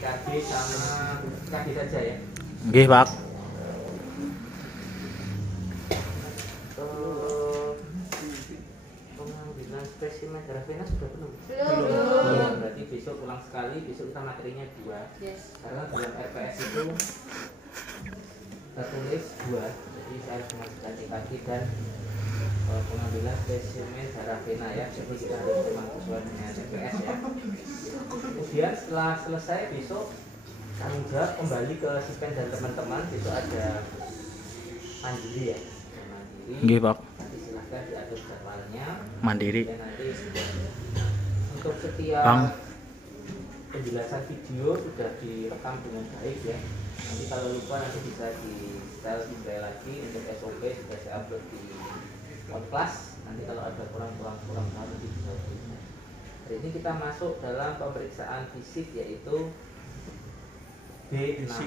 KD sama KD saja ya. Nggih, Pak. Pengambilan spesimen darah vena sudah belum? Belum. Berarti besok ulang sekali, besok kita materinya 2. Yes. Karena dalam RPS itu tertulis 2. Jadi saya cuma kasih kaki dan pengambilan spesimen darah vena ya. Jadi kita harus memang sesuai dengan RPS ya. Kemudian setelah selesai besok tanggung jawab kembali ke Sipen dan teman-teman. Besok ada mandiri ya. Mandiri. Nggih, Pak. Nanti silahkan diatur jadwalnya. Mandiri. Dan nanti untuk setiap Bang. penjelasan video sudah direkam dengan baik ya. Nanti kalau lupa nanti bisa di setel kembali lagi. Untuk SOP sudah saya upload di Podcast. Nanti kalau ada kurang nanti bisa di. Hari ini kita masuk dalam pemeriksaan fisik yaitu B6.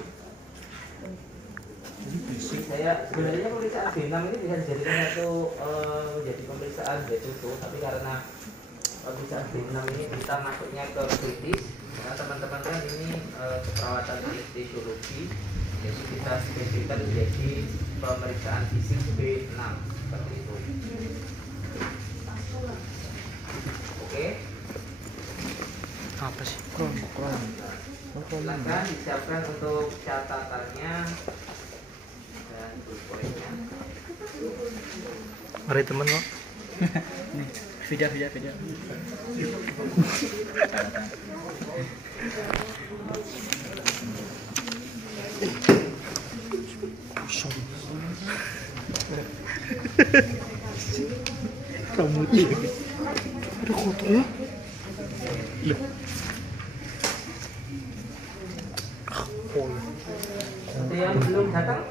Saya sebenarnya pemeriksaan B6 ini bisa dijadikan satu menjadi pemeriksaan B7, tapi karena pemeriksaan B6 ini kita masuknya ke kritis, karena teman-teman kan ini keperawatan anestesiologi, jadi kita spesifikkan menjadi pemeriksaan fisik B6 seperti itu. Oke. Apa sih? Silakan disiapkan untuk catatannya dan poinnya. Mari teman kok. Nih, video. Kamu ini. Udah kotor ya? Iya. Untuk yang belum datang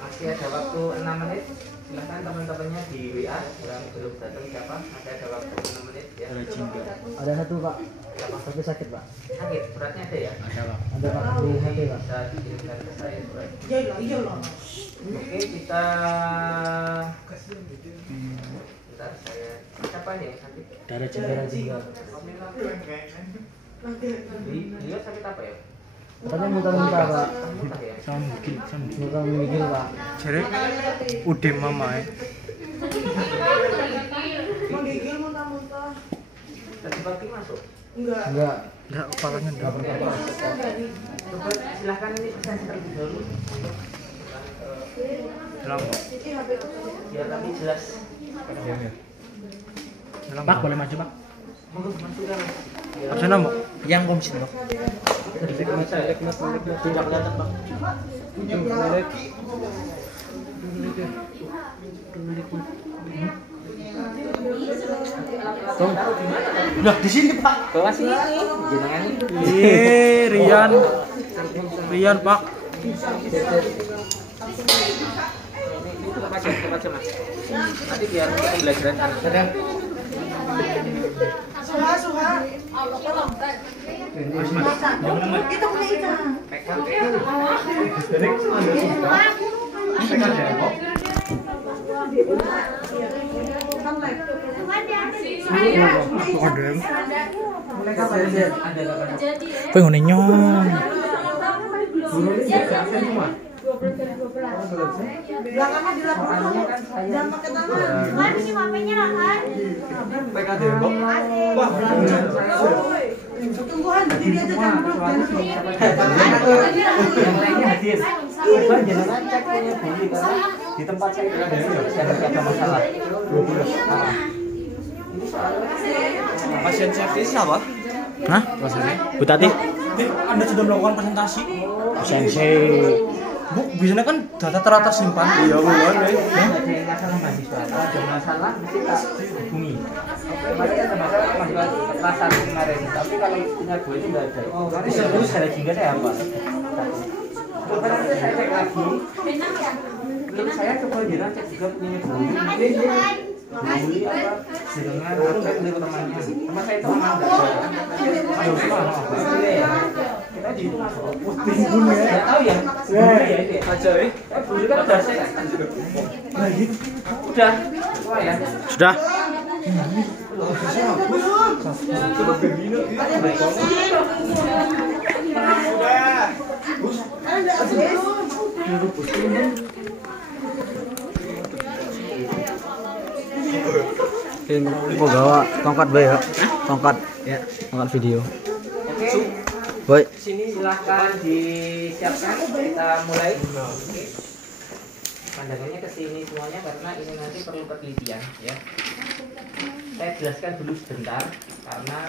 masih ada waktu 6 menit. Silahkan teman-temannya di WA yang belum datang siapa, masih ada waktu 6 menit ya. Ada satu, Pak. Tapi sakit, Pak. Sakit, beratnya ada ya? Ada, Pak. Ada, Pak. Di HP, Pak. Bisa dikirimkan ke saya surat. Iya lah. Oke, kita bentar saya siapa nih yang sakit? Darah jingga. Dia sakit apa ya? Katanya muntah-muntah, Pak. Muntah ya? Muntah menggigil, Pak. Jare udem mamae. Menggigil muntah-muntah. Tadi pagi masuk? Enggak. Enggak. Enggak kepalanya enggak. Coba silahkan ini pesan terlebih dahulu. Hilang, Pak. Biar nanti jelas. Hilang, Pak, boleh maju, Pak? Monggo masukkan. Absen, Pak. Yang komisi, Pak. Tidak kelihatan, Pak. Nah, di sini, Pak. Bawa sini. Jenengan Rian, Pak. itu apa aja Mas. Nanti biar pembelajaran ada. Suha. Itu punya itu. Pengen nyong. Belakangnya dilaporkan. Jangan pakai tangan. Kan bikin HP-nya lah kan? Wah, tumbuhan berdiri aja jangan duduk. Yang lainnya hadir. Coba jangan cek punya beli karena di tempat saya ada masalah. Pasien safety siapa? Hah? Bu Tati? Anda sudah melakukan presentasi? Sensei. Bu, biasanya kan data teratas simpan. Iya, Bu. Ada yang masalah mahasiswa, ada masalah mesti tak hubungi. Kemarin ada masalah mahasiswa kelas 1 kemarin, tapi kalau punya gue itu nggak ada. Oh, nanti terus saya jingga saya apa? Coba nanti saya cek lagi. Menurut saya coba jenengan cek juga punya Buli apa dengan akses dari temannya. Teman saya itu aman nggak ada. Aduh, semua ya. Kita di itu masuk. Bingung ya. Nggak tahu ya. Ya itu ya. Aja, Buli kan udah saya kan. Udah. Wah ya. Sudah. Ada yang masih. Ada belum? Mau bawa tongkat bae ya. Tongkat. Ya. Tongkat video. Oke. Baik. Sini silahkan disiapkan, kita mulai. Oke. Pandangannya ke sini semuanya karena ini nanti perlu penelitian ya. Saya jelaskan dulu sebentar karena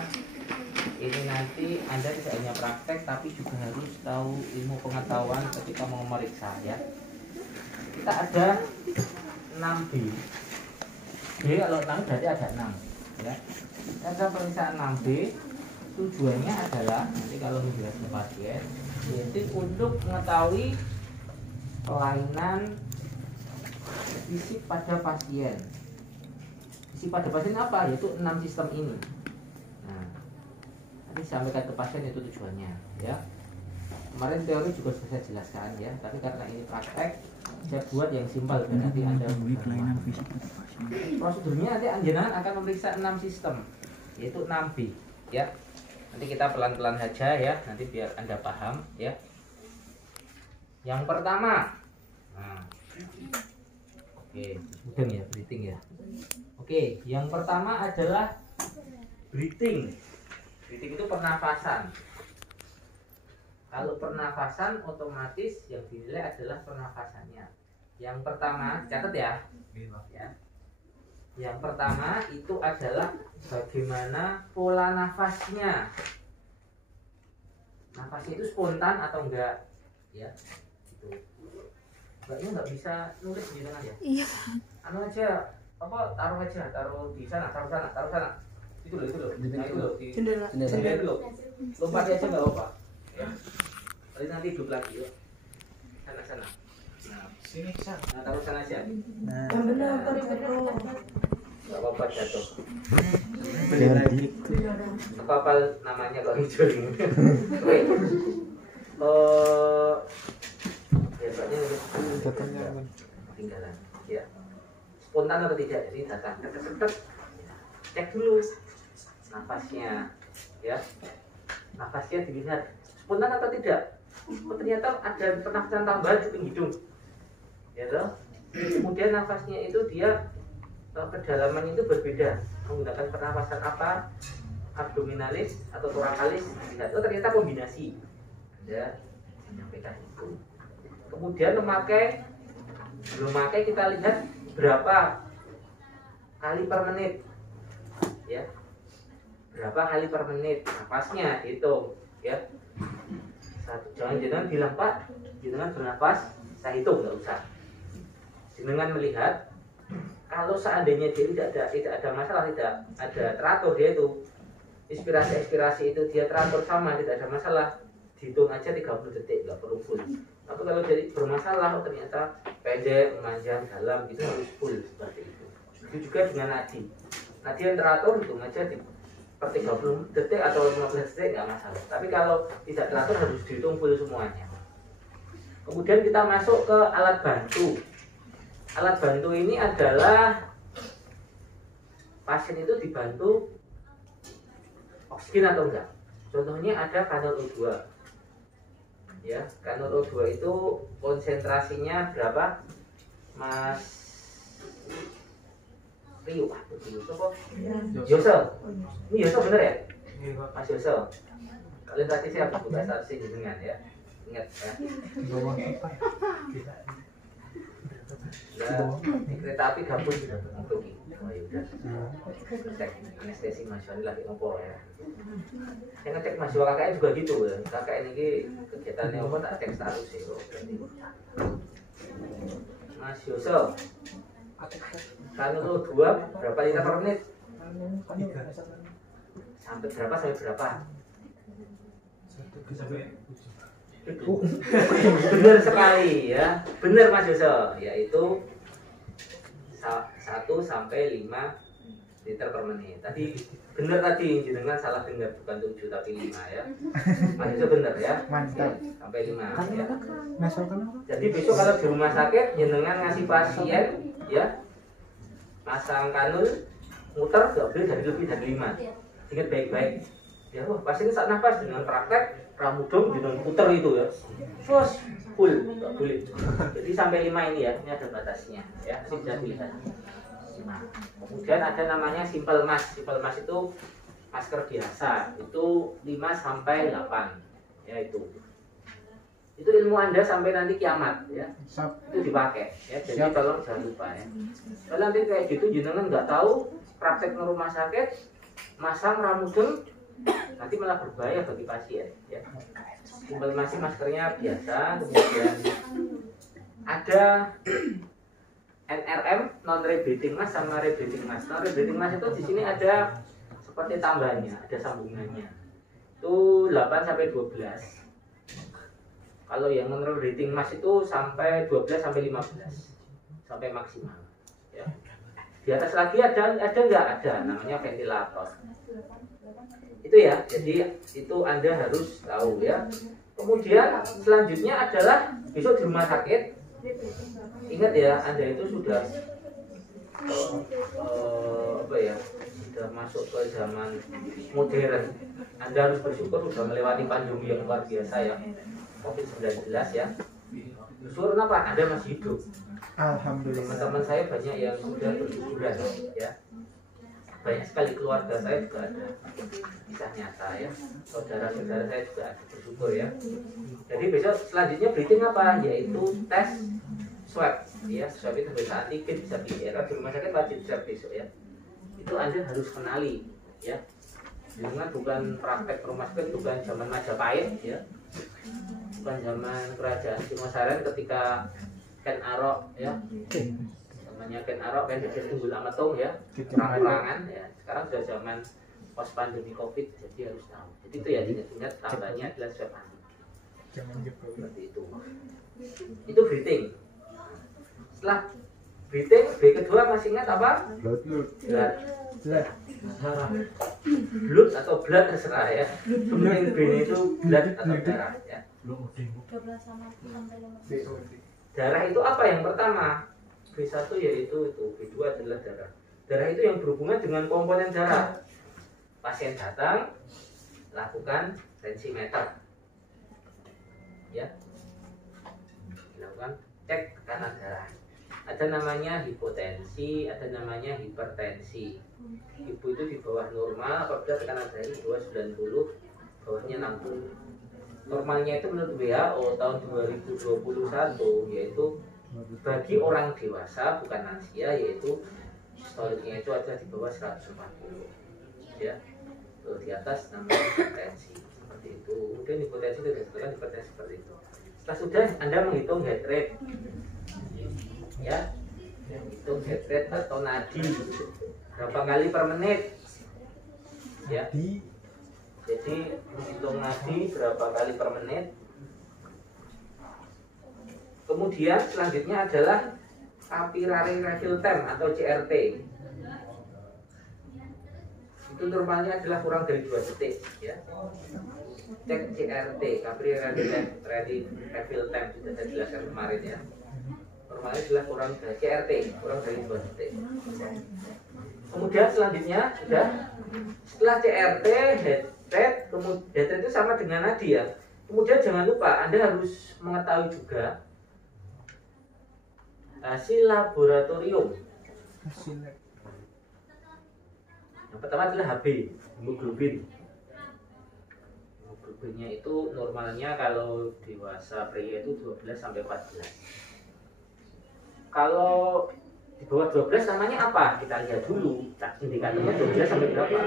ini nanti Anda tidak hanya praktek tapi juga harus tahu ilmu pengetahuan ketika mau memeriksa ya. Kita ada 6B. B kalau 6 berarti ada 6 ya. Ada pemeriksaan 6B tujuannya adalah nanti kalau menjelaskan pasien yaitu untuk mengetahui kelainan fisik pada pasien. Fisik pada pasien apa? Yaitu 6 sistem ini. Nah, nanti sampaikan ke pasien itu tujuannya ya. Kemarin teori juga sudah saya jelaskan ya, tapi karena ini praktek saya buat yang simpel dan nanti Anda kelainan fisik pada pasien. prosedurnya nanti Anda akan memeriksa 6 sistem yaitu 6B ya. Nanti kita pelan-pelan saja ya, nanti biar Anda paham ya. Yang pertama, nah, oke, mudeng ya, breathing ya. Oke, yang pertama adalah breathing. Breathing itu pernafasan. Kalau pernafasan otomatis yang dinilai adalah pernafasannya. Yang pertama, catat ya. Ya. Yang pertama itu adalah bagaimana pola nafasnya. Nafasnya itu spontan atau enggak? Ya. Gitu. Mbaknya nggak bisa nulis di tengah ya? Iya. Anu aja, taruh aja, taruh di sana, taruh sana. Itu loh. Nah, itu loh di Jendela. jendela itu loh. Lompat aja nggak apa-apa. Ya. Lalu nanti hidup lagi yuk. Sana. Nah, sini sana. Nah, taruh sana aja. Yang benar jatuh. Nggak apa-apa jatuh. Jadi Apa namanya kalau hijau ini? Oke. Biasanya ketinggalan. Ya. Spontan atau tidak? Jadi datang. Cek dulu nafasnya. Ya. Nafasnya dilihat spontan atau tidak. Oh, ternyata ada pernafasan tambahan di hidung. Ya toh? Kemudian nafasnya itu dia kedalamannya itu berbeda, menggunakan pernafasan apa, abdominalis atau thoracalis. Lihat, oh ternyata kombinasi. Anda menyampaikan itu. Kemudian memakai kita lihat berapa kali per menit, ya, berapa kali per menit nafasnya hitung, ya. Jangan bilang Pak, jangan bernafas, saya hitung nggak usah. Dengan melihat kalau seandainya dia tidak ada masalah, tidak ada teratur dia itu inspirasi itu dia teratur sama, tidak ada masalah, dihitung aja 30 detik nggak perlu full. Tapi kalau jadi bermasalah, oh, ternyata pendek, memanjang, dalam gitu harus full seperti itu. Itu juga dengan nadi yang teratur hitung aja per 30 detik atau 15 detik nggak masalah. Tapi kalau tidak teratur harus dihitung full semuanya. Kemudian kita masuk ke alat bantu. Alat bantu ini adalah pasien itu dibantu oksigen atau enggak. Contohnya ada kanul O2. Ya, kanul O2 itu konsentrasinya berapa? Mas Rio, Yosel. Ini Yosel bener ya? Mas Yosel. Kalian tadi saya buka saksi dengan ya. Ingat ya. Di kereta api gabung untuk oh ya udah cek anestesi mahasiswa lagi ngopo ya. Saya ngecek mahasiswa KKN juga gitu ya. KKN ini kegiatannya apa tak cek status sih. Mas Yosel, kanul 2 berapa liter per menit? Sampai berapa? Benar sekali ya, benar Mas Yosel, yaitu 1 sampai 5 liter per menit. Tadi benar tadi, jenengan salah dengar, bukan 7 tapi 5 ya. Mas Yosel benar ya. Mantap. Sampai 5 ya. Jadi Jadi besok kalau di rumah sakit jenengan ngasih pasien ya, pasang kanul muter nggak boleh lebih dari 5. Ingat baik-baik. Ya, wah, pasien sak nafas dengan praktek pramudon dengan puter itu ya. Terus full, nggak boleh. Jadi sampai 5 ini ya, ini ada batasnya ya, bisa dilihat. Nah, kemudian ada namanya simple mask. Simple mask itu masker biasa, itu 5 sampai 8 ya itu. Itu ilmu Anda sampai nanti kiamat ya. Itu dipakai ya. Jadi tolong jangan lupa ya. Kalau nanti kayak gitu jenengan nggak tahu praktek di rumah sakit masang ramudel nanti malah berbahaya bagi pasien ya. Simple masih maskernya biasa, kemudian ada NRM non rebreathing mask sama rebreathing mask. Non rebreathing mask itu di sini ada seperti tambahnya, ada sambungannya. Itu 8 sampai 12. Kalau yang non rebreathing mask itu sampai 12 sampai 15 sampai maksimal ya. Di atas lagi ada nggak? Ada, namanya ventilator. Itu ya, jadi itu Anda harus tahu ya. Kemudian selanjutnya adalah besok di rumah sakit. Ingat ya, Anda itu sudah apa ya? Sudah masuk ke zaman modern. Anda harus bersyukur sudah melewati pandemi yang luar biasa ya. COVID-19 ya. Bersyukur apa? Anda masih hidup. Alhamdulillah. Teman-teman saya banyak yang sudah berguguran ya. Banyak sekali keluarga saya juga ada kisah nyata ya. Saudara-saudara saya juga ada, bersyukur ya. Jadi besok selanjutnya breathing apa? Yaitu tes swab ya. Swab itu bisa antigen, bisa PCR. Di rumah sakit wajib swab besok ya. Itu Anda harus kenali ya. Jangan bukan praktek rumah sakit, bukan zaman Majapahit ya. Bukan zaman kerajaan Singosaren ketika Ken Arok ya, namanya Ken Arok kan jadi tunggul amatung ya, perang-perangan ya. Sekarang sudah zaman pos pandemi COVID, jadi harus tahu. Jadi itu ya ingat-ingat tambahnya adalah swab antigen. Seperti itu. Itu breathing. Setelah breathing, B kedua masih ingat apa? Blood. Blood atau blood terserah ya. Kemudian B itu blood atau darah ya. Darah itu apa yang pertama? B1 yaitu itu, B2 adalah darah. Darah itu yang berhubungan dengan komponen darah. Pasien datang, lakukan tensimeter. Ya. Dilakukan cek tekanan darah. Ada namanya hipotensi, ada namanya hipertensi. Hipo itu di bawah normal, apabila tekanan darah di bawah 90, bawahnya 60. Normalnya itu menurut WHO tahun 2021 yaitu bagi orang dewasa bukan lansia, yaitu sistoliknya itu ada di bawah 140 ya. Kalau di atas namanya hipertensi seperti itu. Kemudian hipotensi itu disebutkan hipertensi seperti itu. Setelah sudah Anda menghitung heart rate ya, menghitung heart rate atau nadi berapa kali per menit ya. Jadi hitung nadi berapa kali per menit. Kemudian selanjutnya adalah capillary refill time atau CRT. Itu normalnya adalah kurang dari 2 detik ya. Cek CRT, capillary refill time, sudah saya jelaskan kemarin ya. Normalnya adalah kurang dari CRT, kurang dari 2 detik. Kemudian selanjutnya sudah setelah CRT, head rate, kemudian head rate itu sama dengan nadi ya. Kemudian jangan lupa Anda harus mengetahui juga hasil laboratorium. Yang pertama adalah HB, hemoglobin. Hemoglobinnya itu normalnya kalau dewasa pria itu 12 sampai 14. Kalau di bawah 12 namanya apa? Kita lihat dulu. Indikatornya 12 sampai berapa?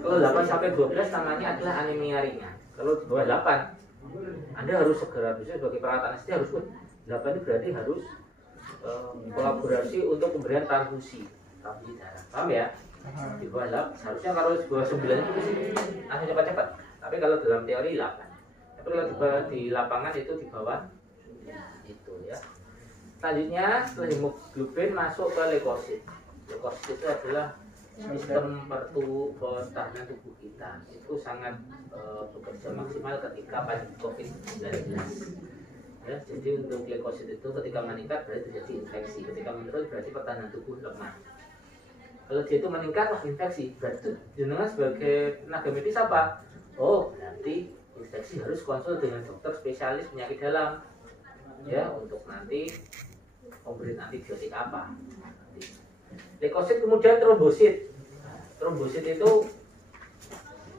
Kalau 8 sampai 12 namanya adalah anemia ringan. Kalau di bawah 8 Anda harus segera, bisa sebagai perawat anestesi harus 8 itu berarti harus kolaborasi untuk pemberian transfusi darah. Paham ya? Di bawah 8 seharusnya kalau di bawah 9 itu langsung cepat-cepat. Tapi kalau dalam teori 8. Tapi kalau di lapangan itu di bawah itu ya. Selanjutnya setelah hemoglobin masuk ke leukosit. Leukosit itu adalah sistem pertahanan tubuh kita. Itu sangat bekerja maksimal ketika pandemi COVID-19. Ya, jadi untuk leukosit itu ketika meningkat berarti terjadi infeksi, ketika menurun berarti pertahanan tubuh lemah. Kalau dia itu meningkat, wah infeksi. Berarti jenengan sebagai tenaga medis apa? Oh, berarti infeksi harus konsul dengan dokter spesialis penyakit dalam, ya, untuk nanti memberi antibiotik apa. Leukosit kemudian trombosit. Trombosit itu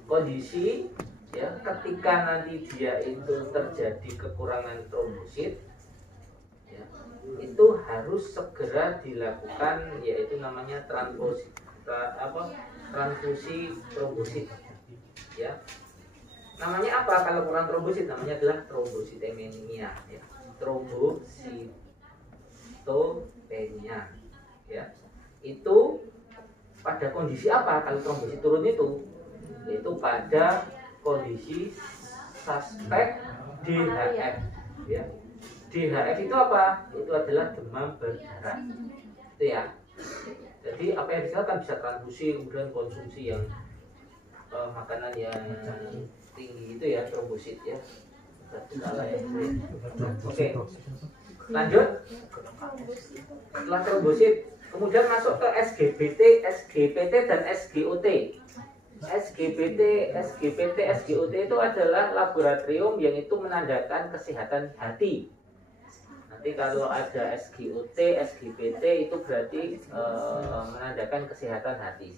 kondisi, ya, ketika nanti dia itu terjadi kekurangan trombosit, ya, itu harus segera dilakukan, yaitu namanya transfusi trombosit, ya. Namanya apa kalau kurang trombosit? Namanya adalah trombositemia, ya. Trombositopenia, ya. Itu pada kondisi apa kalau trombosit turun itu? Yaitu pada kondisi suspek DHF, ya. DHF itu apa? Itu adalah demam berdarah, itu ya. Jadi apa yang dilakukan bisa transfusi, kemudian konsumsi yang makanan yang tinggi itu ya, trombosit ya. Salah ya. Oke, lanjut. Setelah trombosit, kemudian masuk ke SGBT, SGPT dan SGOT. SGBT, SGPT, SGOT itu adalah laboratorium yang itu menandakan kesehatan hati. Nanti kalau ada SGOT, SGPT itu berarti menandakan kesehatan hati.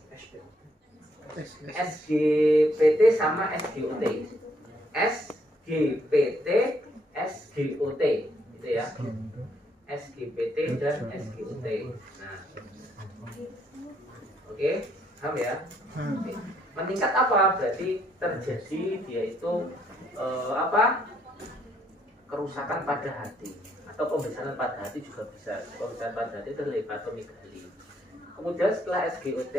SGPT sama SGOT. SGPT, SGOT itu ya. SGPT dan SGOT. Nah, oke, paham ya? Oke. Meningkat apa? Berarti terjadi dia itu kerusakan pada hati atau pembesaran pada hati juga bisa. Pembesaran pada hati itu hepatomegali. Kemudian setelah SGOT,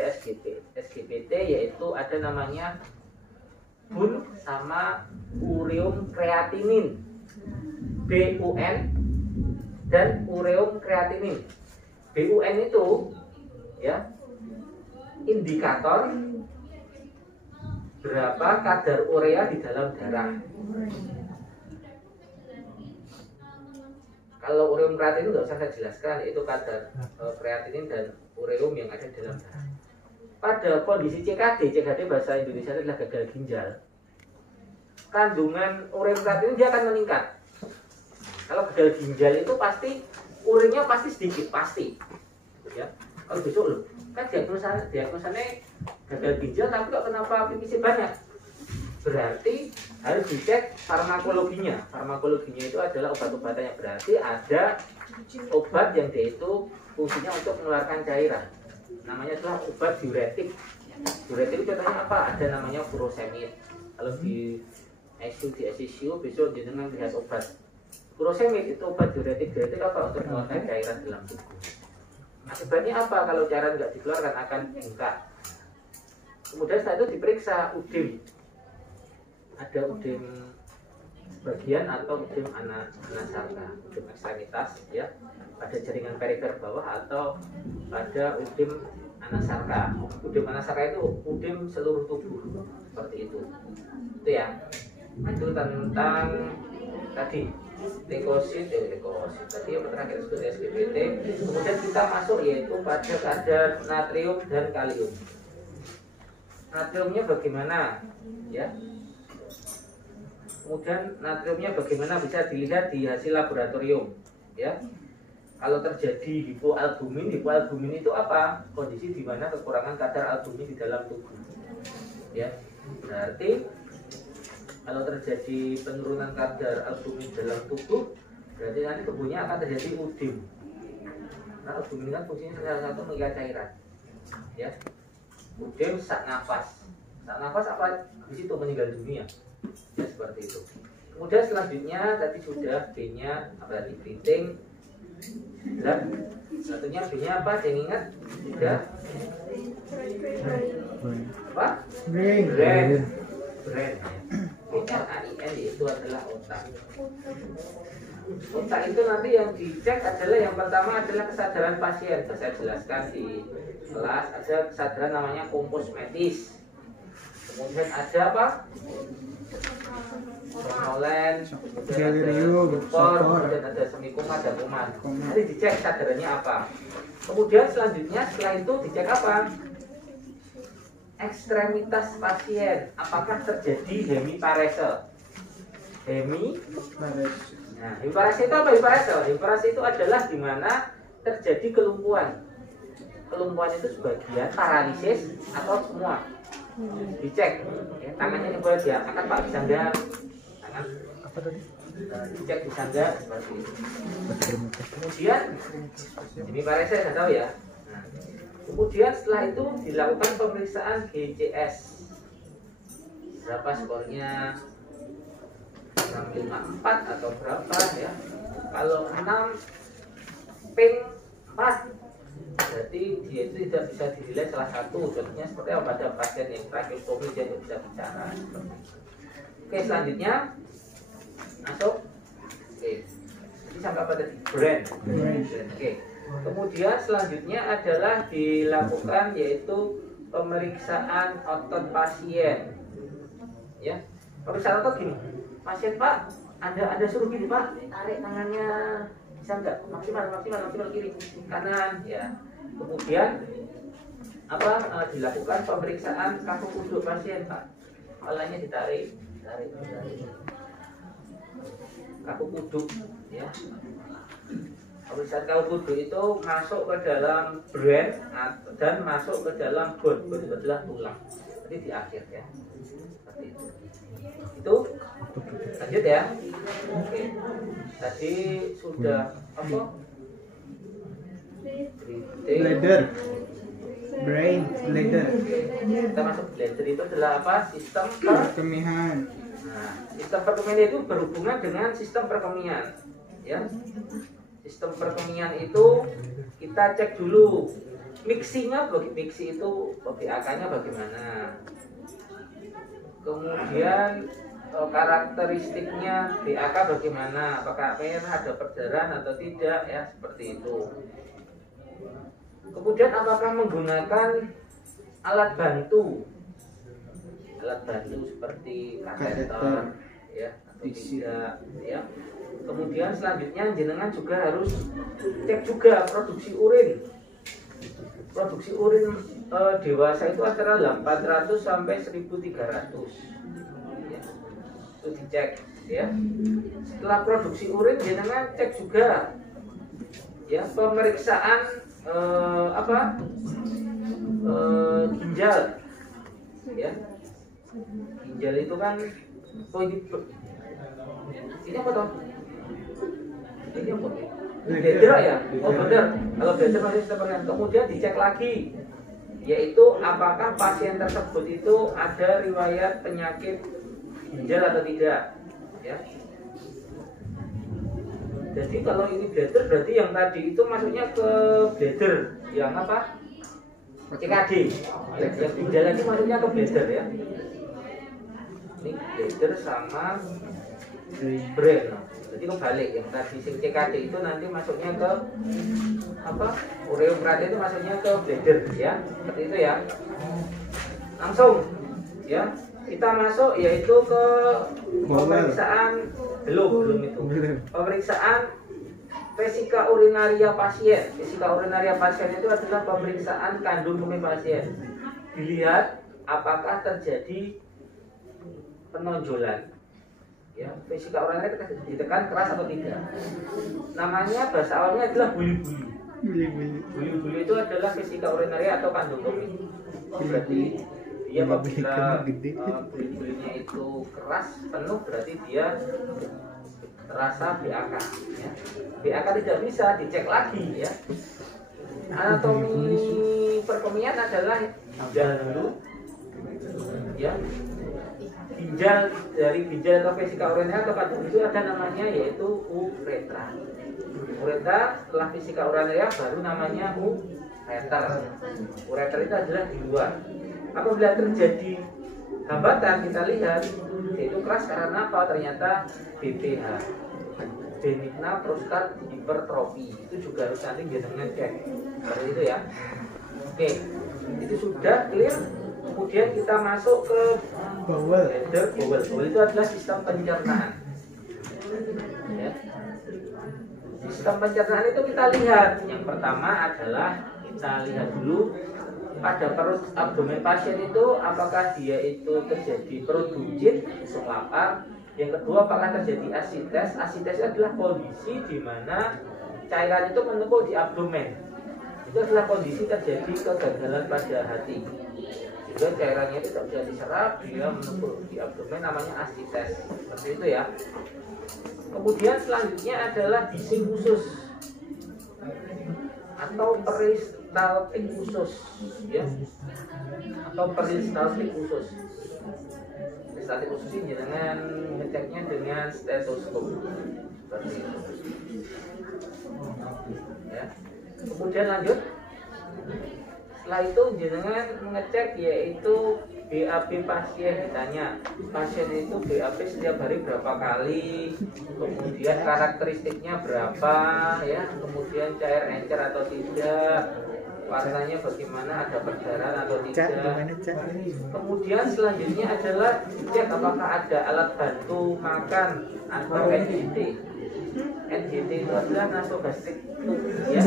SGPT yaitu ada namanya BUN sama ureum kreatinin, BUN dan ureum kreatinin. BUN itu ya indikator berapa kadar urea di dalam darah. Kalau ureum kreatinin nggak usah saya jelaskan, itu kadar kreatinin dan ureum yang ada di dalam darah. Pada kondisi CKD bahasa Indonesia adalah gagal ginjal, kandungan ureum kreatinin dia akan meningkat. Kalau gagal ginjal itu pasti urinnya pasti sedikit, pasti. Ya. Kalau besok loh, kan diagnosanya gagal ginjal tapi kok kenapa pipisnya banyak? Berarti harus dicek farmakologinya. Farmakologinya itu adalah obat-obatannya. Berarti ada obat yang dia itu fungsinya untuk mengeluarkan cairan. Namanya adalah obat diuretik. Diuretik itu contohnya apa? Ada namanya furosemid. Kalau di ICU besok jenengan lihat obat furosemid itu obat diuretik. Diuretik apa? Untuk mengeluarkan cairan dalam tubuh. Akibatnya apa? Kalau cairan nggak dikeluarkan akan bengkak. Kemudian setelah itu diperiksa udim. Ada udim sebagian atau udim anasarka, udim ekstremitas ya, pada jaringan perifer bawah atau pada udim anasarka. Udim anasarka itu udim seluruh tubuh seperti itu. Itu ya. Itu tentang tadi leukosit tadi yang terakhir disebut SGPT. Kemudian kita masuk yaitu pada kadar natrium dan kalium. Natriumnya bagaimana ya? Kemudian natriumnya bagaimana bisa dilihat di hasil laboratorium ya. Kalau terjadi hipoalbumin itu apa? Kondisi di mana kekurangan kadar albumin di dalam tubuh ya. Berarti kalau terjadi penurunan kadar albumin dalam tubuh, berarti nanti tubuhnya akan terjadi udim. Nah, albumin kan fungsinya salah satu mengikat cairan ya. Udim sak nafas apa? Di situ meninggal dunia. Ya seperti itu. Kemudian selanjutnya tadi sudah B-nya apa tadi? Breathing. Dan satunya B-nya apa? Yang ingat? Sudah apa? Brain. BRAIN itu adalah otak. Otak itu nanti yang dicek adalah yang pertama adalah kesadaran pasien. Saya jelaskan di kelas. Ada kesadaran namanya kompos medis. Kemudian ada apa? Somnolen, kemudian ada stupor, kemudian ada semikoma dan kuman. Nanti dicek kesadarannya apa. Kemudian selanjutnya setelah itu dicek apa? Ekstremitas pasien, apakah terjadi hemiparese? Nah, hemiparese itu apa? Hemiparese itu adalah di mana terjadi kelumpuhan. Kelumpuhan itu sebagian paralisis atau semua. Dicek, ya, tangannya coba diangkat Pak, bisa enggak? Tangan Apa tadi? dicek bisa enggak? Seperti itu. Kemudian ini parese saya tahu ya. Nah, kemudian setelah itu dilakukan pemeriksaan GCS. Berapa skornya? 654 atau berapa ya? Kalau 6 ping 4 berarti dia itu tidak bisa dinilai salah satu. Contohnya seperti apa? Pada pasien yang tracheostomi dia tidak bisa bicara. Oke, selanjutnya masuk. Oke, jadi sampai pada di brain. Oke, kemudian selanjutnya adalah dilakukan yaitu pemeriksaan otot pasien. Ya, pemeriksaan otot gini. Pasien Pak, ada suruh gini Pak, tarik tangannya bisa enggak? Maksimal kiri kanan ya. Kemudian apa dilakukan pemeriksaan kaku kuduk pasien Pak. Kepalanya ditarik. Kaku kuduk ya. Pemeriksaan kaku kuduk itu masuk ke dalam brain dan masuk ke dalam bone. Bone itu adalah tulang. Jadi di akhir ya. Seperti itu. Itu lanjut ya. Oke. Tadi sudah apa? Bladder. Brain, bladder. Kita masuk bladder itu adalah apa? Sistem Perkemihan. Nah, sistem perkemihan itu berhubungan dengan sistem perkemihan. Ya. Sistem perkemihan itu kita cek dulu mixingnya, mixi itu AK-nya bagaimana. Kemudian karakteristiknya BAK bagaimana, apakah merah, ada perdarahan atau tidak ya, seperti itu. Kemudian apakah menggunakan alat bantu seperti kateter ya atau tidak ya. Kemudian selanjutnya jenengan juga harus cek juga produksi urin. Produksi urin dewasa itu antara 800 sampai 1300 ya. Itu dicek ya. Setelah produksi urin jenengan cek juga ya pemeriksaan ginjal ya. Ginjal itu kan ini apa toh? Ini apa? Bladder ya? Oh benar. Kalau bladder masih sebenarnya. Kemudian dicek lagi, yaitu apakah pasien tersebut itu ada riwayat penyakit ginjal atau tidak, ya. Jadi kalau ini bladder berarti yang tadi itu masuknya ke bladder, yang apa? CKD. Yang ginjal lagi masuknya ke bladder ya. Ini bladder sama brain. Jadi kebalik, yang tadi sing CKD itu nanti masuknya ke apa? Ureum rate itu masuknya ke bladder ya. Seperti itu ya. Langsung ya. Kita masuk yaitu ke pemeriksaan belum itu. Pemeriksaan vesika urinaria pasien. Vesika urinaria pasien itu adalah pemeriksaan kandung kemih pasien. Dilihat apakah terjadi penonjolan. Ya, vesika urinaria kita ditekan keras atau tidak. Namanya bahasa awalnya adalah buli-buli. Buli-buli itu adalah vesika urinaria atau kandung kemih. Berarti dia apabila buli-bulinya itu keras penuh berarti dia terasa BAK ya. BAK tidak bisa dicek lagi ya. Anatomi perkemihan adalah ginjal dulu ya. Ginjal dari ginjal atau vesika urinaria atau kandung itu ada namanya yaitu uretra. Uretra setelah vesika urinaria baru namanya ureter. Ureter itu adalah di luar. Apabila terjadi hambatan kita lihat yaitu keras karena apa? Ternyata BPH, benigna prostat hipertrofi, itu juga harus nanti jenengan cek seperti itu ya. Oke, itu sudah clear. Kemudian kita masuk ke bowel. Bowel itu adalah sistem pencernaan ya. Sistem pencernaan itu kita lihat. Yang pertama adalah kita lihat dulu pada perut abdomen pasien itu apakah dia itu terjadi perut buncit, busuk lapar. Yang kedua apakah terjadi asites. Asites adalah kondisi di mana cairan itu menumpuk di abdomen. Itu adalah kondisi terjadi kegagalan pada hati. Jika cairannya tidak bisa diserap, dia menumpuk di abdomen, namanya asites. Seperti itu ya. Kemudian selanjutnya adalah bising usus atau peristaltik usus, ya, atau peristaltik usus. Peristaltik usus ini dengan mengeceknya dengan stetoskop, seperti itu. Ya. Kemudian lanjut. Setelah itu jenengan mengecek yaitu BAB pasien. Ditanya pasien itu BAB setiap hari berapa kali, kemudian karakteristiknya berapa, ya, kemudian cair encer atau tidak, warnanya bagaimana, ada perdarahan atau tidak. Kemudian selanjutnya adalah cek apakah ada alat bantu makan atau NGT. NGT itu adalah nasogastrik tube, ya.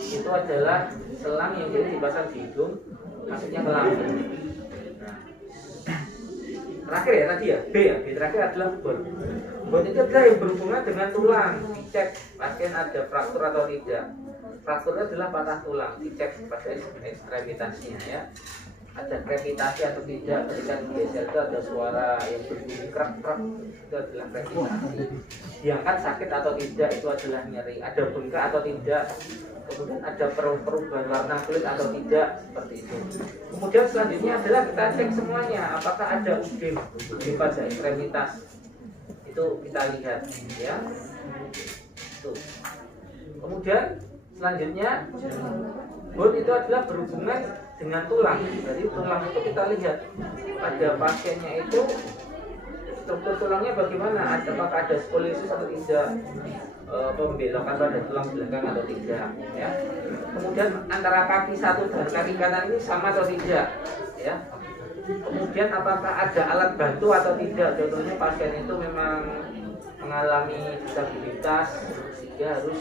Itu adalah selang yang jadi dipasang di hidung, masuknya ke lambung. Nah, terakhir ya tadi ya, B ya, B terakhir adalah bone. Bone itu adalah yang berhubungan dengan tulang. Dicek pasien ada fraktur atau tidak. Fraktur adalah patah tulang, dicek pada ekstremitasnya, ya. Ada krepitasi atau tidak, ketika digeser itu ada suara yang berbunyi krek-krek, itu adalah krepitasi. Diangkat sakit atau tidak, itu adalah nyeri. Ada bengkak atau tidak, kemudian ada perubahan warna kulit atau tidak, seperti itu. Kemudian selanjutnya adalah kita cek semuanya, apakah ada udem pada ekstremitas, itu kita lihat, ya. Tuh. Kemudian selanjutnya bone itu adalah berhubungan dengan tulang. Jadi tulang itu kita lihat pada pasiennya itu struktur tulangnya bagaimana, apakah ada skoliosis atau tidak, pembelokan pada tulang belakang atau tidak, ya. Kemudian antara kaki satu dan kaki kanan ini sama atau tidak, ya. Kemudian apakah ada alat bantu atau tidak, contohnya pasien itu memang mengalami disabilitas sehingga harus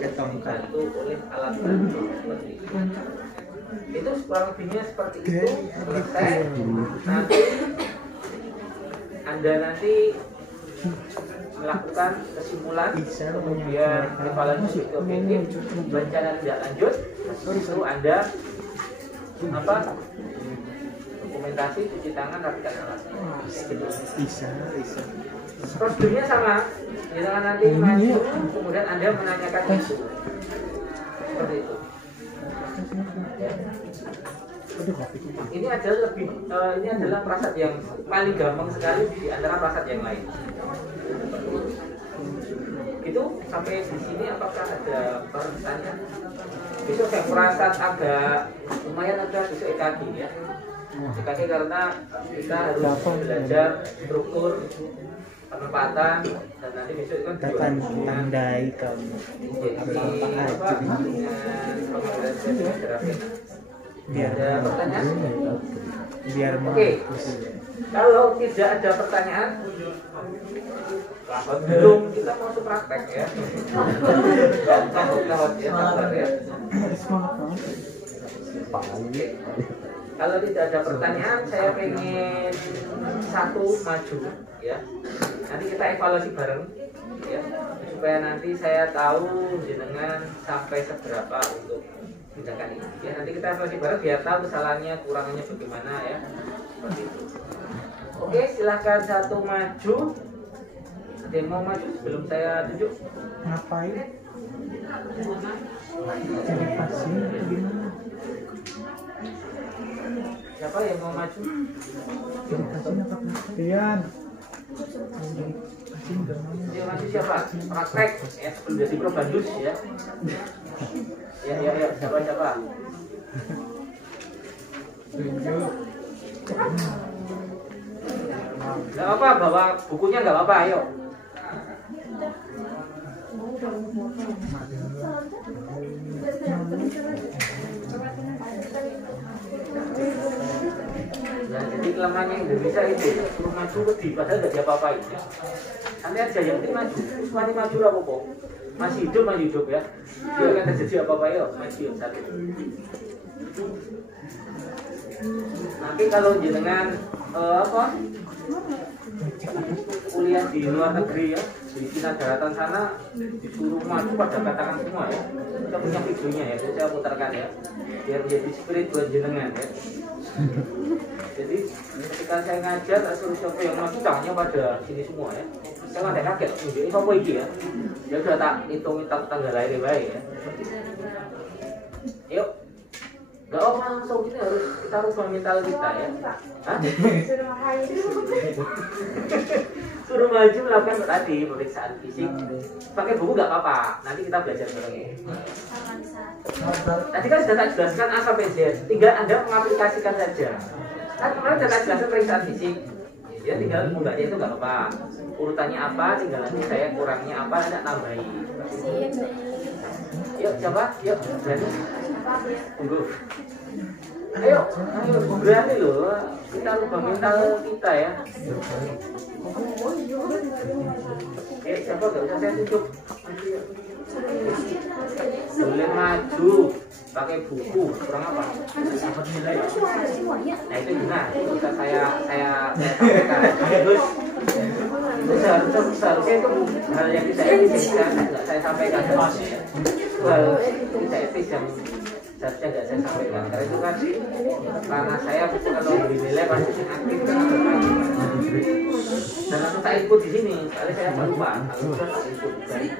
dibantu oleh alat bantu, seperti itu. Itu kurang lebihnya seperti itu. Selesai. Nanti Anda melakukan kesimpulan, kemudian evaluasi kognitif, rencana tidak lanjut. Itu Anda dokumentasi, cuci tangan, rapikan alat. Bisa. Prosedurnya sama. Jangan nanti maju, kemudian Anda menanyakan itu. Seperti itu. Ini adalah prasat yang paling gampang sekali di antara prasat yang lain. Itu sampai di sini apakah ada pertanyaan? Besok yang prasat agak lumayan agak besok EKG, ya. EKG karena kita harus belajar struktur penempatan, dan nanti besok kan tandai kamu biar ada pertanyaan. Oke. Kalau tidak ada pertanyaan, belum kita masuk praktek, ya. Lewat ya, sabar ya. Kalau tidak ada pertanyaan, saya pengen satu maju, ya. Nanti kita evaluasi bareng, ya, supaya nanti saya tahu jenengan sampai seberapa untuk tindakan ini. Ya, nanti kita evaluasi bareng biar tahu kesalahannya, kurangannya bagaimana, ya. Seperti itu. Oke, silahkan satu maju. Ada yang mau maju sebelum saya tunjuk? Ngapain? Jadi pasien gimana? Siapa yang mau maju? Jadi pasien apa pelatihan? Pasien gimana? Yang maju siapa? Praktek, ya, sebelum jadi probandus, ya. Ya, siapa? Tunjuk. Gak apa, bawa bukunya gak apa-apa, ayo. Nah, jadi kelemahannya Indonesia itu suruh maju lebih padahal nggak diapa-apain ya. Nanti aja yang penting maju, semuanya maju lah pokok. Masih hidup ya. Dia akan terjadi apa-apa ya, maju satu. Nanti kalau jenengan kuliah di luar negeri ya, di Cina daratan sana disuruh maju pada katakan semua ya. Kita punya videonya ya, saya putarkan ya, biar menjadi spirit buat jenengan ya. Jadi ketika saya ngajar, tak suruh siapa yang maju tangannya pada sini semua ya. Saya nggak kaget, ini siapa ini ya? Ya sudah tak hitung tanggal lahir baik ya. Yuk. Gak langsung ini kita harus mental kita ya. Hah? Suruh maju melakukan tadi pemeriksaan fisik. Pakai buku nggak apa-apa. Nanti kita belajar bareng ya. Tadi kan sudah tak jelaskan A sampai Z. Tinggal Anda mengaplikasikan saja. Kan kemarin sudah tak jelaskan pemeriksaan fisik. Ya tinggal munggahnya itu nggak apa-apa. Urutannya apa? Tinggal nanti saya kurangnya apa, tidak tambahin. Yuk coba, yuk berani. Tunggu. Ayo berani loh. Kita ubah mental kita ya. Siapa gak usah saya tunjuk. Boleh maju pakai buku kurang apa? Dapat nilai. Nah itu juga bisa saya sampaikan. Seharusnya itu hal yang tidak etis saya sampaikan. Itu hal tidak etis yang seharusnya tidak saya sampaikan. Karena itu kan karena saya kalau beri nilai pasti aktif dan langsung tak input di sini. Soalnya saya tak lupa kalau sudah tak input dari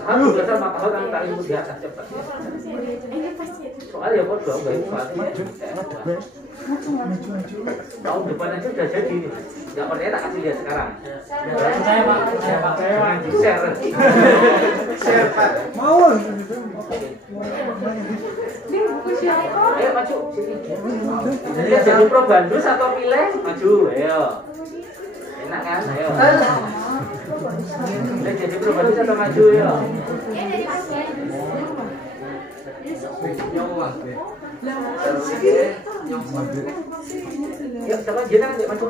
aku biasa maka kamu tak input di atas cepat ya. Soalnya ya bodoh nggak input tahun depan aja udah jadi nih. Nggak percaya tak kasih lihat sekarang. Saya pak, di share pak. Mau. Ayo maju sini. Lihat jadi pro Bandus atau pilih maju, ayo. Enak kan, ayo. Lihat jadi pro Bandus atau maju, ayo. Yuk, coba jenang, yuk maju.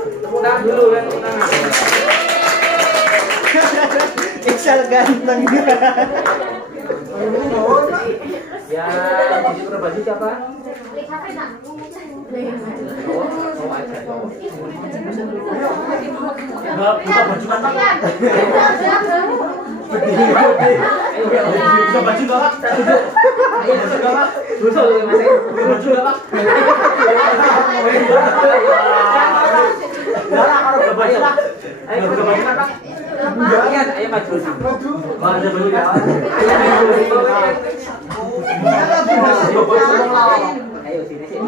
Tepuk tangan dulu ya, tepuk tangan. Excel ganteng. Ya, jadi berbaju siapa? Cowok aja, cowok. Buka baju apa? Buka baju galak. Ayo baju galak. Busuk Mas. Baju galak. Galak kalau buka baju lah. Ayo buka baju apa? Lihat, ayo maju sini. Mau ada baju galak. Ayo sini sini.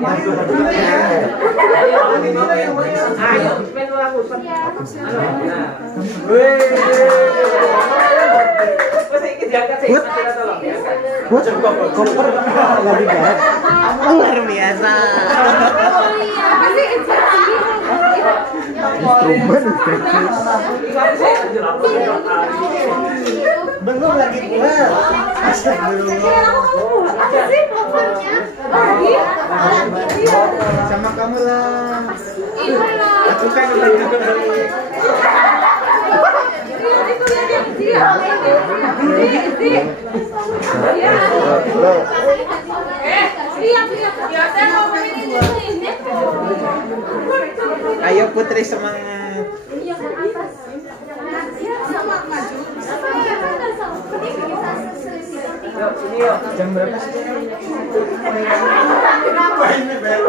Ayo, spend aku. Luar biasa. Belum lagi pulang. Sama kamu lah. Aku kan udah ayo Putri semangat. Yuk, sini yuk. Jam berapa sih? Kenapa ini Bel?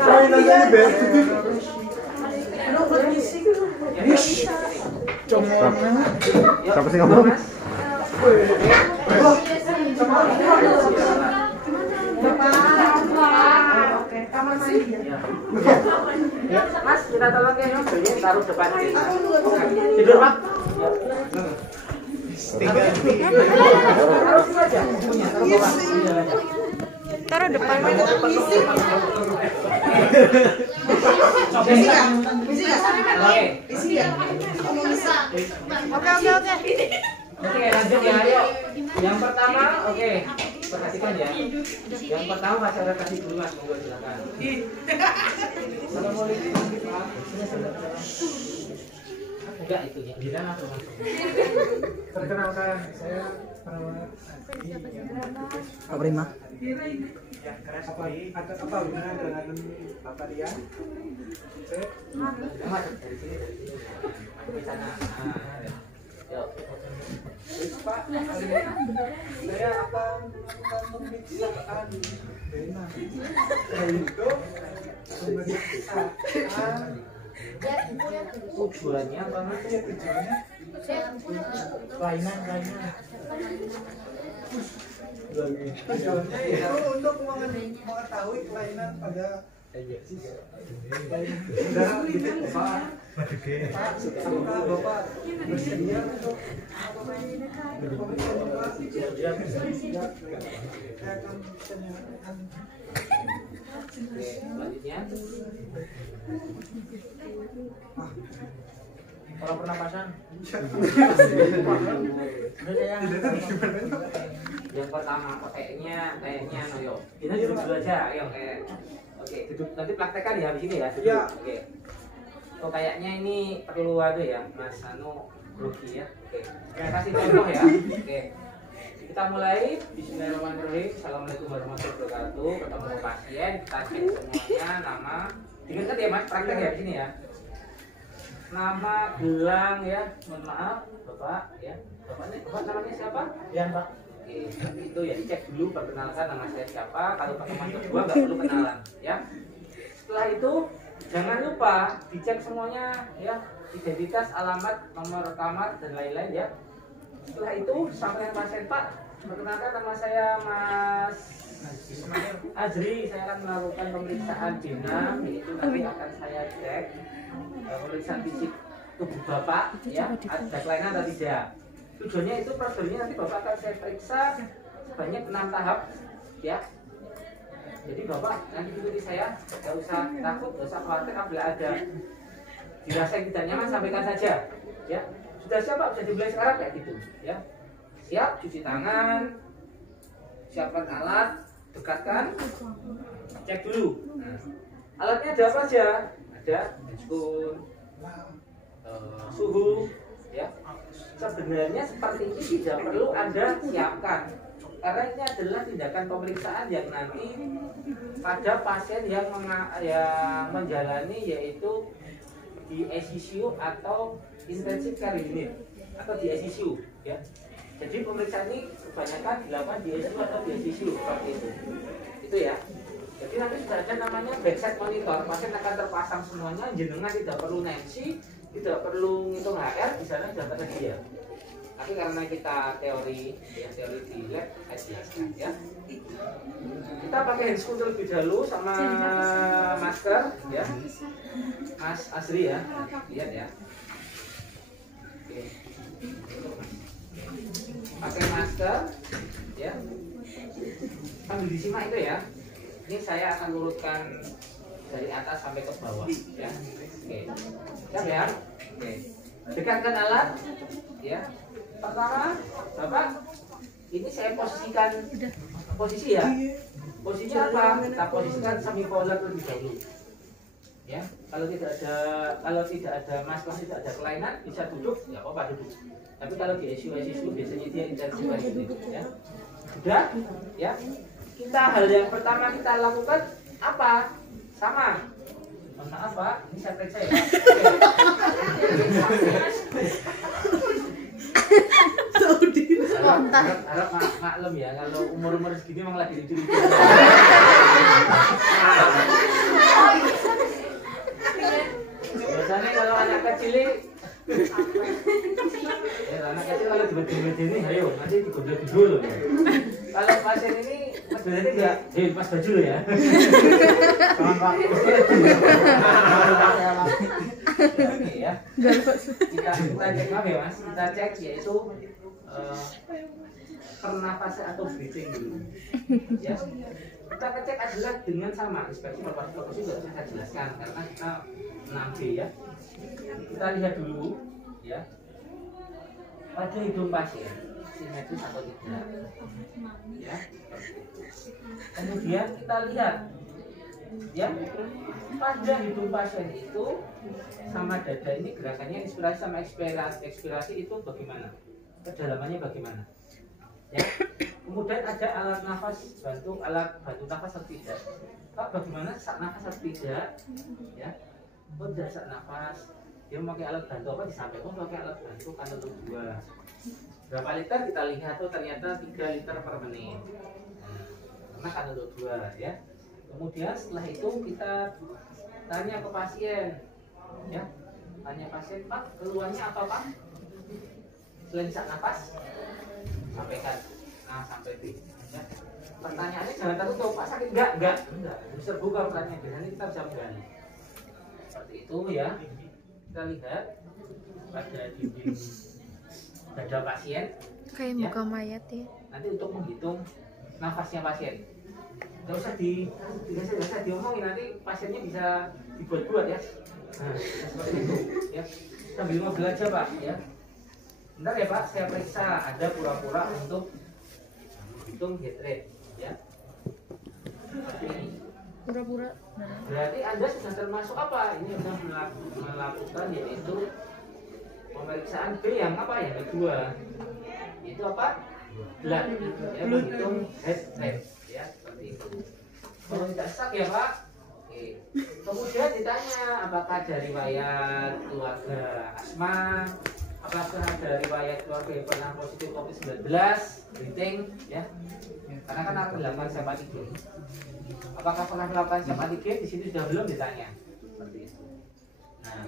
Mainannya ini Bel. Siapa sih ngomong? Mas, kita tolong ya, taruh depan. Tidur, Pak. Taruh depan. Oke, lanjut ya, ayo. Yang pertama, oke. perhatikan ya. Yang pertama fasilitasi dulu mas, monggo silakan. Assalamualaikum. Enggak itu ya, bilang langsung masuk. Perkenalkan, saya perawat. Pak Prima. Ya, keras apa? Ada apa hubungannya dengan Bapak Rian? Saya Masuk dari sini, dari sini. Di sana. Yuk. Pak, saya akan melakukan pemeriksaan DNA. Yaitu pemeriksaan. Tujuannya apa mas? Ya, tujuannya kelainan. Tujuannya itu untuk mengetahui kelainan pada saudara didik Bapak. Apakah Bapak bersedia untuk pemeriksaan Bapak? Saya akan menanyakan. Oke, selanjutnya. Kalau pernapasan. Yang pertama, kayaknya Noyo. Kita duduk dulu aja, ayo. Oke, duduk nanti praktekkan ya di sini ya. Duduk. Ya. Oke. Oh kayaknya ini perlu ya, Mas grogi ya. Oke. Saya kasih contoh ya. Oke. Kita mulai. Bismillahirrahmanirrahim. Assalamualaikum warahmatullahi wabarakatuh. Ketemu pasien, kita cek semuanya, nama. Diingat ya Mas, praktek ya di sini ya. Nama, gelang ya. Mohon maaf, Bapak ya. Bapak namanya siapa? Rian, Pak. Oke, itu ya dicek dulu, perkenalkan nama saya siapa. Kalau teman kedua nggak perlu kenalan ya. Setelah itu jangan lupa dicek semuanya ya, identitas, alamat, nomor kamar dan lain-lain ya. Setelah itu sampai pasien Pak, perkenalkan nama saya Mas Azri. Saya akan melakukan pemeriksaan DNA, yaitu nanti akan saya cek pemeriksaan fisik tubuh Bapak ya, ada kelainan atau tidak. Tujuannya itu prosedurnya nanti Bapak akan saya periksa sebanyak 6 tahap ya. Jadi Bapak nanti ikuti saya, nggak usah takut, nggak usah khawatir apabila ada dirasa yang tidak nyaman sampaikan saja ya. Sudah siap Pak, bisa dimulai sekarang kayak gitu ya. Siap, cuci tangan, siapkan alat, dekatkan, cek dulu. Nah, alatnya ada apa aja? Ada spoon, suhu ya. Sebenarnya seperti ini tidak perlu Anda siapkan, karena ini adalah tindakan pemeriksaan yang nanti pada pasien yang menjalani, yaitu di ICU atau intensive care unit atau di ICU ya. Jadi pemeriksaan ini kebanyakan dilakukan di ICU atau di ICU seperti itu ya. Jadi nanti sudah ada namanya bedside monitor, pasien akan terpasang semuanya, jenengan tidak perlu Nancy, tidak perlu ngitung HR, di sana sudah tersedia. Tapi karena kita teori ya, teori di lab jelaskan ya. Kita pakai handscoon terlebih dahulu sama masker ya. Mas Asri ya, lihat ya. Oke. Pakai masker ya. Sambil disimak itu ya. Ini saya akan urutkan dari atas sampai ke bawah ya. Oke. Siap ya? Oke. Dekatkan alat ya. Pertama, Bapak, ini saya posisikan posisi ya. Posisinya apa? Kita posisikan semipolar terlebih dahulu. Ya, kalau tidak ada masker, tidak ada kelainan, bisa duduk, ya apa duduk. Tapi kalau di ICU biasanya dia intensif ya. Sudah, ya. Hal yang pertama kita lakukan apa? Sama. Mohon maaf Pak, ini saya periksa ya. Harap maklum ya, kalau umur segini memang lagi lucu-lucu. Biasanya kalau anak kecil kalau dibedil ini, ayo nanti digondol dulu ya. Kalau pasien ini Mas Berarti enggak, pas baju lo ya. Oke ya. Kita cek maaf ya Mas, kita cek yaitu pernapasan atau breathing dulu. Ya. Kita cek adalah dengan sama inspeksi proporsi juga saya jelaskan karena kita 6B ya. Kita lihat dulu ya. pada hidung pasien simetris atau tidak, ya. Kemudian kita lihat, ya, pada hidung pasien itu sama dada ini gerakannya inspirasi sama ekspirasi itu bagaimana, kedalamannya bagaimana, ya. Kemudian ada alat bantu nafas atau tidak. Pak, bagaimana sak nafas atau tidak, ya. Oh, tidak sak nafas, dia memakai alat bantu apa, disampaikan pakai alat bantu kanal 2. Berapa liter kita lihat, tuh ternyata 3 liter per menit, karena kanal 2, ya. Kemudian setelah itu kita tanya ke pasien, ya, tanya pasien, Pak, keluhannya apa, Pak? Selain sak nafas, sampaikan A sampai B, ya. Pertanyaannya jangan tertutup, Pak sakit enggak, bisa buka pertanyaan, nanti kita bisa menggali. Seperti itu, ya. Kita lihat pada dinding dada pasien, Kayak ya. muka mayat ya. Nanti untuk menghitung nafasnya pasien, nggak usah diomongin, nanti pasiennya bisa dibuat-buat, ya. Nah, seperti itu, ya. Sambil ngobrol aja, Pak, ya. Bentar ya, Pak, saya periksa ada pura-pura untuk hitung heart rate, ya. Seperti ini. Pura-pura. Berarti Anda sudah termasuk apa? Ini sudah melakukan yaitu pemeriksaan B yang apa? Yang kedua. Itu apa? Blood, ya, menghitung heart rate, ya, seperti itu. Kalau tidak sak ya, Pak. Oke. Kemudian ditanya apakah ada riwayat keluarga asma, apakah ada riwayat keluarga yang pernah positif COVID-19, breathing, ya. Karena kan akan dilakukan swab antigen. Apakah pernah melakukan swab antigen? Di sini sudah belum ditanya. Seperti itu. Nah,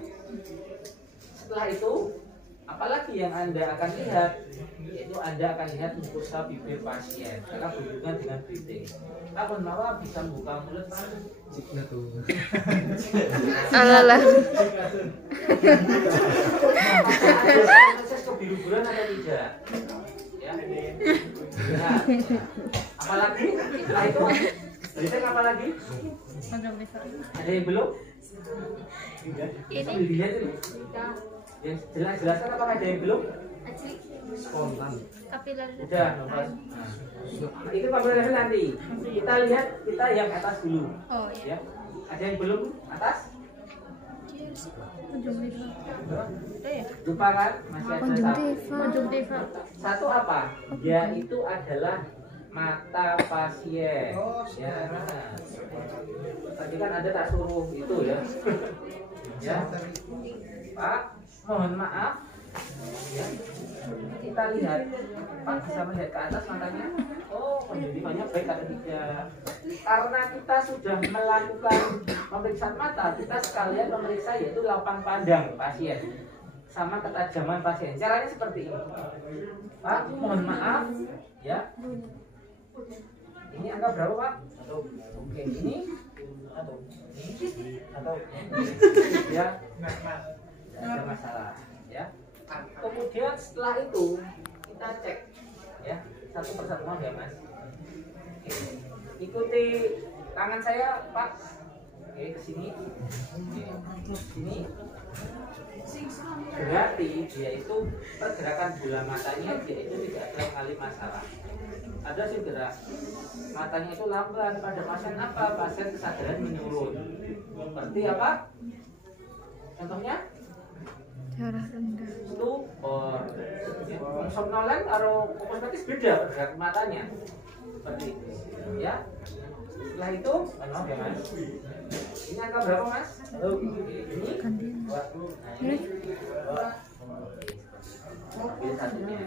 setelah itu, apalagi yang Anda akan lihat, yaitu Anda akan lihat mukosa bibir pasien karena berhubungan dengan breathing. Pak, mohon maaf, bisa membuka mulut, Pak? Alalah. Proses kebiru-biruan atau tidak? Ya. Ya. Apalagi setelah itu breathing apa lagi? Ada yang belum? Ini dilihat ini. Yang jelaskan apakah ada yang belum? Spontan. Udah, nomor. Nah, itu pembelajaran nanti. Kita lihat kita yang atas dulu. Oh Ya. iya. Ada yang belum atas? Ya? Lupa kan? Masih ada satu. Konjungtiva. Satu apa? Yaitu adalah mata pasien. Ya. Tadi kan ada tak suruh itu, ya. Ya. Pak, mohon maaf. Ya. Kita lihat, Pak bisa melihat ke atas matanya. Oh, konjungtivanya baik atau tidak? Karena kita sudah melakukan pemeriksaan mata, kita sekalian memeriksa yaitu lapang pandang pasien sama ketajaman pasien. Caranya seperti ini. Pak, mohon maaf, ya. Ini angka berapa, Pak? Oke, ini atau ya, tidak ada masalah, ya. Kemudian setelah itu kita cek, ya, satu persatu, ya, Mas. Oke. Ikuti tangan saya, Pak. Oke, ke sini. Oke, sini. Berarti dia itu pergerakan bola matanya dia itu tidak ada mengalami masalah. Ada segera matanya itu lambat pada pasien apa? Pasien kesadaran menurun. Seperti apa? Contohnya? Darah rendah. Stupor. Somnolen atau kosmetis beda pergerakan matanya. Seperti itu, ya. Setelah itu, maaf ya, Mas. Ini angka berapa, Mas? Ini. Nah, ini. Ambil satunya,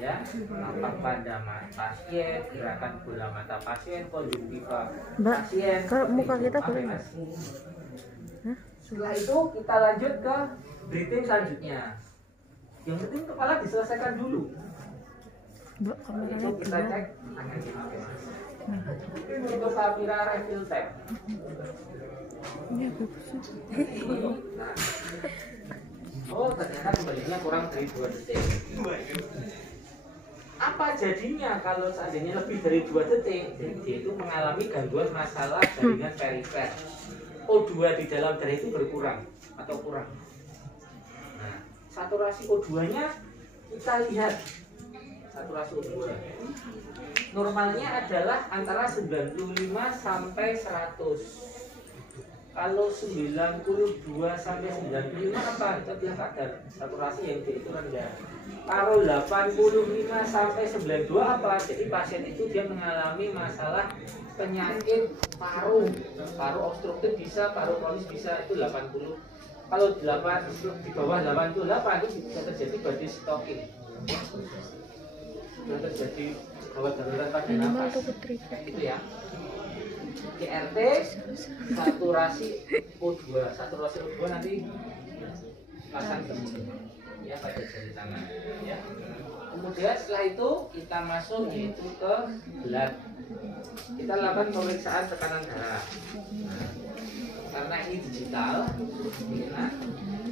ya. Nampak pada pasien, gerakan bola mata pasien, konjungtiva Mbak, pasien. kalau muka kita Maaf ya, boleh Mas. Setelah itu kita lanjut ke breathing selanjutnya. Yang penting kepala diselesaikan dulu. Mbak, Itu kameranya kita dua. cek tangannya, oke, Mas. Itu Sapira refill tab. Ini apa sih? Nah. Oh, ternyata kembalinya kurang dari 2 detik. Apa jadinya kalau seandainya lebih dari 2 detik? Dia itu mengalami gangguan masalah jaringan perifer. O2 di dalam darah itu berkurang atau kurang. Nah, saturasi O2-nya kita lihat saturasi O2. Normalnya adalah antara 95 sampai 100. Kalau 92 sampai 95 apa? Kita bilang kadar saturasi yang D itu rendah. Kalau 85 sampai 92 apa? Jadi pasien itu dia mengalami masalah penyakit paru obstruktif bisa, paru kronis bisa, itu 80. Kalau 8 di bawah 88 itu bisa terjadi badai stokin. Bisa terjadi gawat darurat pada nafas. Itu ya. CRT saturasi O2 nanti pasang begini ya pada jari tangan ya. Kemudian setelah itu kita masuk yaitu ke blood. Kita lakukan pemeriksaan tekanan darah. Nah, karena ini digital, nah,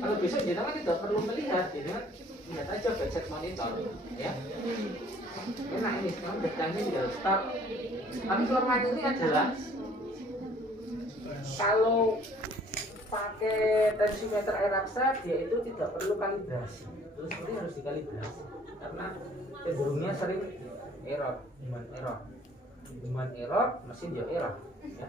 kalau besok jenengan tidak perlu melihat, jenengan lihat aja gadget monitor ya. Nah ini sekarang datanya tidak start. Tapi kelemahan ini adalah kalau pakai tensimeter air raksa dia itu tidak perlu kalibrasi. Terus ini harus dikalibrasi karena cenderungnya sering error, demand error, mesin juga error. Ya.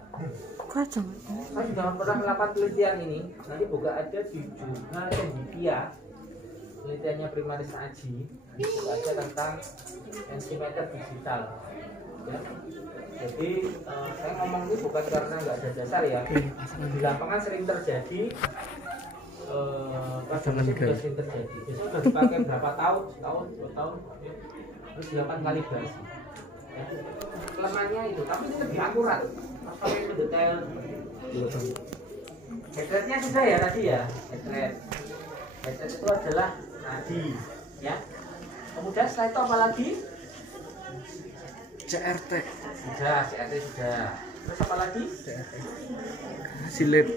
Saya sudah pernah melakukan penelitian ini. Nanti juga ada di jurnal Cendikia, penelitiannya Primaris Aji. Itu ada tentang tensimeter digital. Ya. Jadi saya ngomong ini bukan karena nggak ada dasar ya. Di lapangan sering terjadi. Pada musim juga sering terjadi. Biasanya sudah dipakai berapa tahun, setahun, 2 tahun, ya. Terus dilakukan kalibrasi. Ya. Kelemahannya itu, tapi ini lebih akurat. Pakai lebih detail. Headrate-nya sudah ya tadi ya. Headrate itu adalah nadi, ya. Kemudian setelah itu apa lagi? CRT. Sudah, CRT sudah. Terus apa lagi? Hasil lab.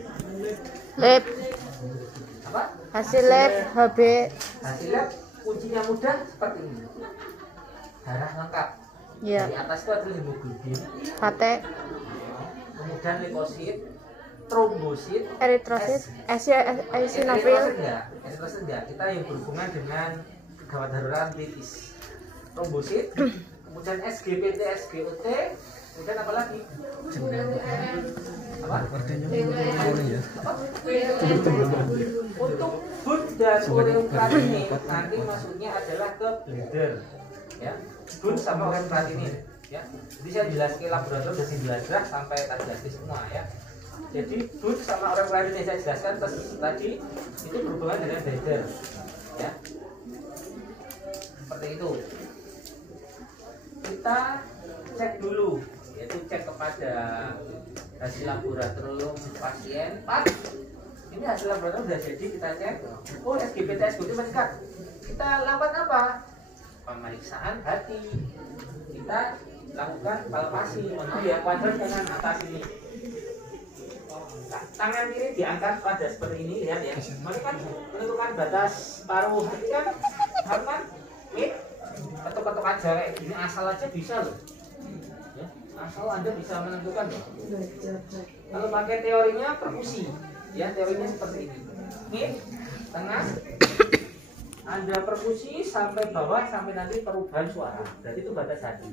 Apa? Hasil lab HB. Hasil lab kuncinya mudah seperti ini. Darah lengkap. Ya. Di atas itu ada hemoglobin. Pate. Kemudian leukosit, trombosit, Eritrosit. Eosinofil. Eritrosit enggak. Kita yang berhubungan dengan gawat darurat kritis. Trombosit, kemudian SGPT, SGOT, kemudian apa lagi? Apa? Untuk BUN dan ureum creatinine nanti masuknya adalah ke blender, ya. BUN sama ureum creatinine, ya. Jadi saya jelaskan laboratorium dari belajar sampai tadi semua, ya. Jadi BUN sama ureum creatinine saya jelaskan tadi itu berhubungan dengan blender, ya. Seperti itu. Kita cek dulu, yaitu cek kepada hasil laboratorium pasien. Pak, ini hasil laboratorium sudah jadi, kita cek. Oh, SGPT, SGOT meningkat. Kita lakukan apa? Pemeriksaan hati. Kita lakukan palpasi, ya, kuadran kanan atas ini. Tangan kiri diangkat pada seperti ini, lihat ya. Mari kan menentukan batas paru hati kan, harus kan? Ketuk-ketuk aja kayak gini, asal aja bisa loh, ya, asal Anda bisa menentukan loh. Kalau pakai teorinya perkusi, ya, teorinya seperti ini, tengah, Anda perkusi sampai bawah sampai nanti perubahan suara, berarti itu batas hati,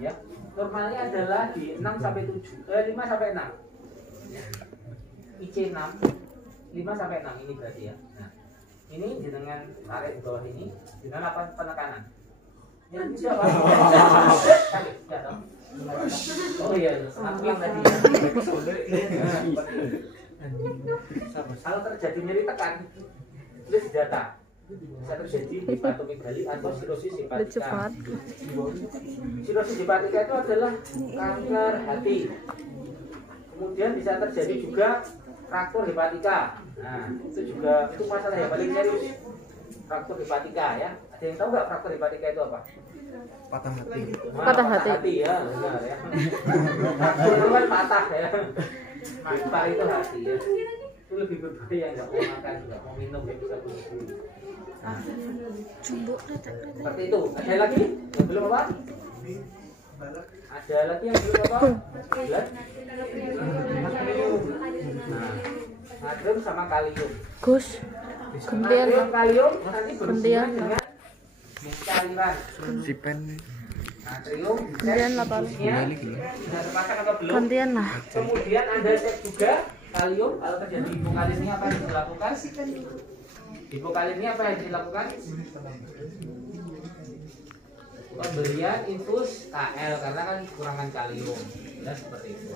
ya. Normalnya adalah di 6 sampai 7, 5 sampai 6, ya. IC 6, 5 sampai 6 ini berarti ya. Nah, ini dengan tarik di bawah ini dengan apa penekanan? Ya bisa Pak. Oh iya, aku yang tadi. Kalau terjadi nyeri tekan, tulis data. Bisa terjadi hepatomegali atau sirosis hepatika. Sirosis hepatika itu adalah kanker hati. Kemudian bisa terjadi juga fraktur hepatika. Nah, itu juga itu masalah yang paling serius. Fraktur hepatika, ya. Ada yang tahu nggak fraktur hepatika itu apa? Patah hati. Nah, Patah hati. Ya, benar ya. Fraktur itu kan patah ya. Patah itu hati ya. Itu lebih berbahaya, nggak mau makan, nggak mau minum, ya bisa bunuh diri. Nah, seperti itu. Ada lagi? Yang belum apa? Ada lagi yang belum apa? Blood. Nah, natrium sama kalium. Gus. Kemudian Natrium kalium nanti berhubungan dengan cairan natrium, Gantian lah, Pak. sudah terpasang atau belum? Gantian lah. Kemudian Anda cek juga kalium, kalau terjadi hipokalemia apa yang dilakukan? Hipokalemia apa yang dilakukan? Pemberian infus KL karena kan kekurangan kalium, ya seperti itu.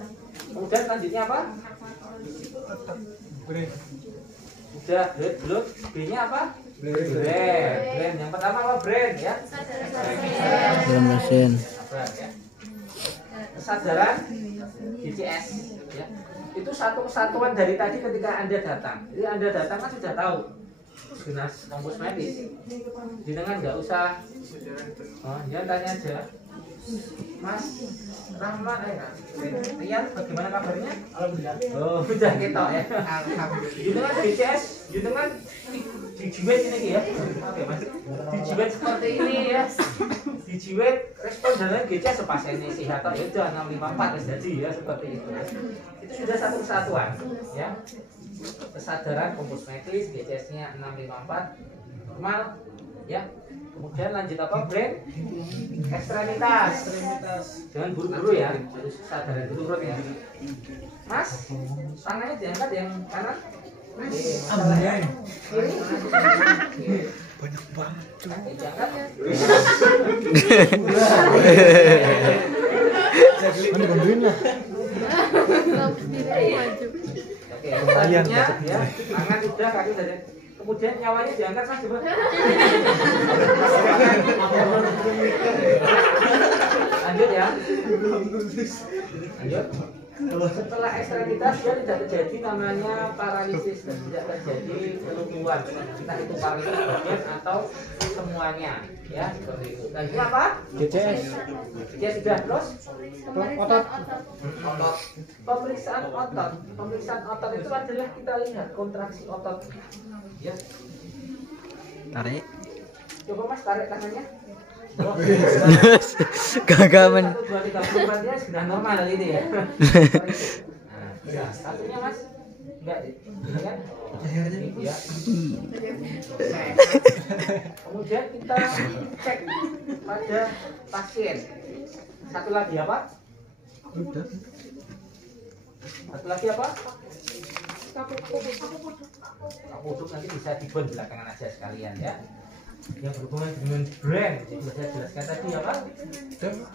Kemudian selanjutnya apa? Sudah belum? B-nya apa? Brain. Yang pertama apa? Brain ya. Dalam mesin. Sabar, ya. Kesadaran GCS ya. Itu satu kesatuan dari tadi ketika Anda datang. Jadi Anda datang kan sudah tahu dinas kampus medis. Jenengan nggak usah dia tanya aja. Mas Rahma, Rian bagaimana kabarnya? Alhamdulillah. Oh, udah ketok ya. Alhamdulillah. Jenengan GCS, jenengan dijiwet ini ya. Oke, Mas. Dijiwet seperti ini ya. Dijiwet respon jalan GCS pasiennya sehat atau itu 654 jadi ya seperti itu. Itu sudah satu kesatuan ya. Kesadaran kompos medis GCS-nya 654 normal ya. Kemudian lanjut apa? Brain ekstremitas. Jangan buru-buru ya, harus kesadaran dulu urut ya. Mas, tangannya diangkat yang kanan. Salah ya. Kiri. Banyak banget. Diangkat. Jadi bantuin lah. Oke, selanjutnya ya, tangan udah, kaki udah. Kemudian nyawanya diangkat Mas coba. Lanjut ya. Lanjut. Setelah ekstremitas dia tidak terjadi namanya paralisis dan tidak terjadi kelumpuhan. Kita itu paralisis bagian atau semuanya ya seperti itu. Dan ini apa? GCS. Ya sudah terus. Otot. Otot. Pemeriksaan otot. Pemeriksaan otot itu adalah kita lihat kontraksi otot. Ya. Tarik. Coba Mas tarik tangannya. Gagal men. 1, 2, 3, 4 ya sudah normal ini ya. Nah, ya. Satunya Mas. Enggak, ini kan? Ini ya. Kemudian kita cek pada pasien. Satu lagi apa? Satu lagi apa? Kapuduk nanti bisa dibon belakangan aja sekalian ya. Yang berhubungan dengan brand, jadi saya jelaskan tadi apa?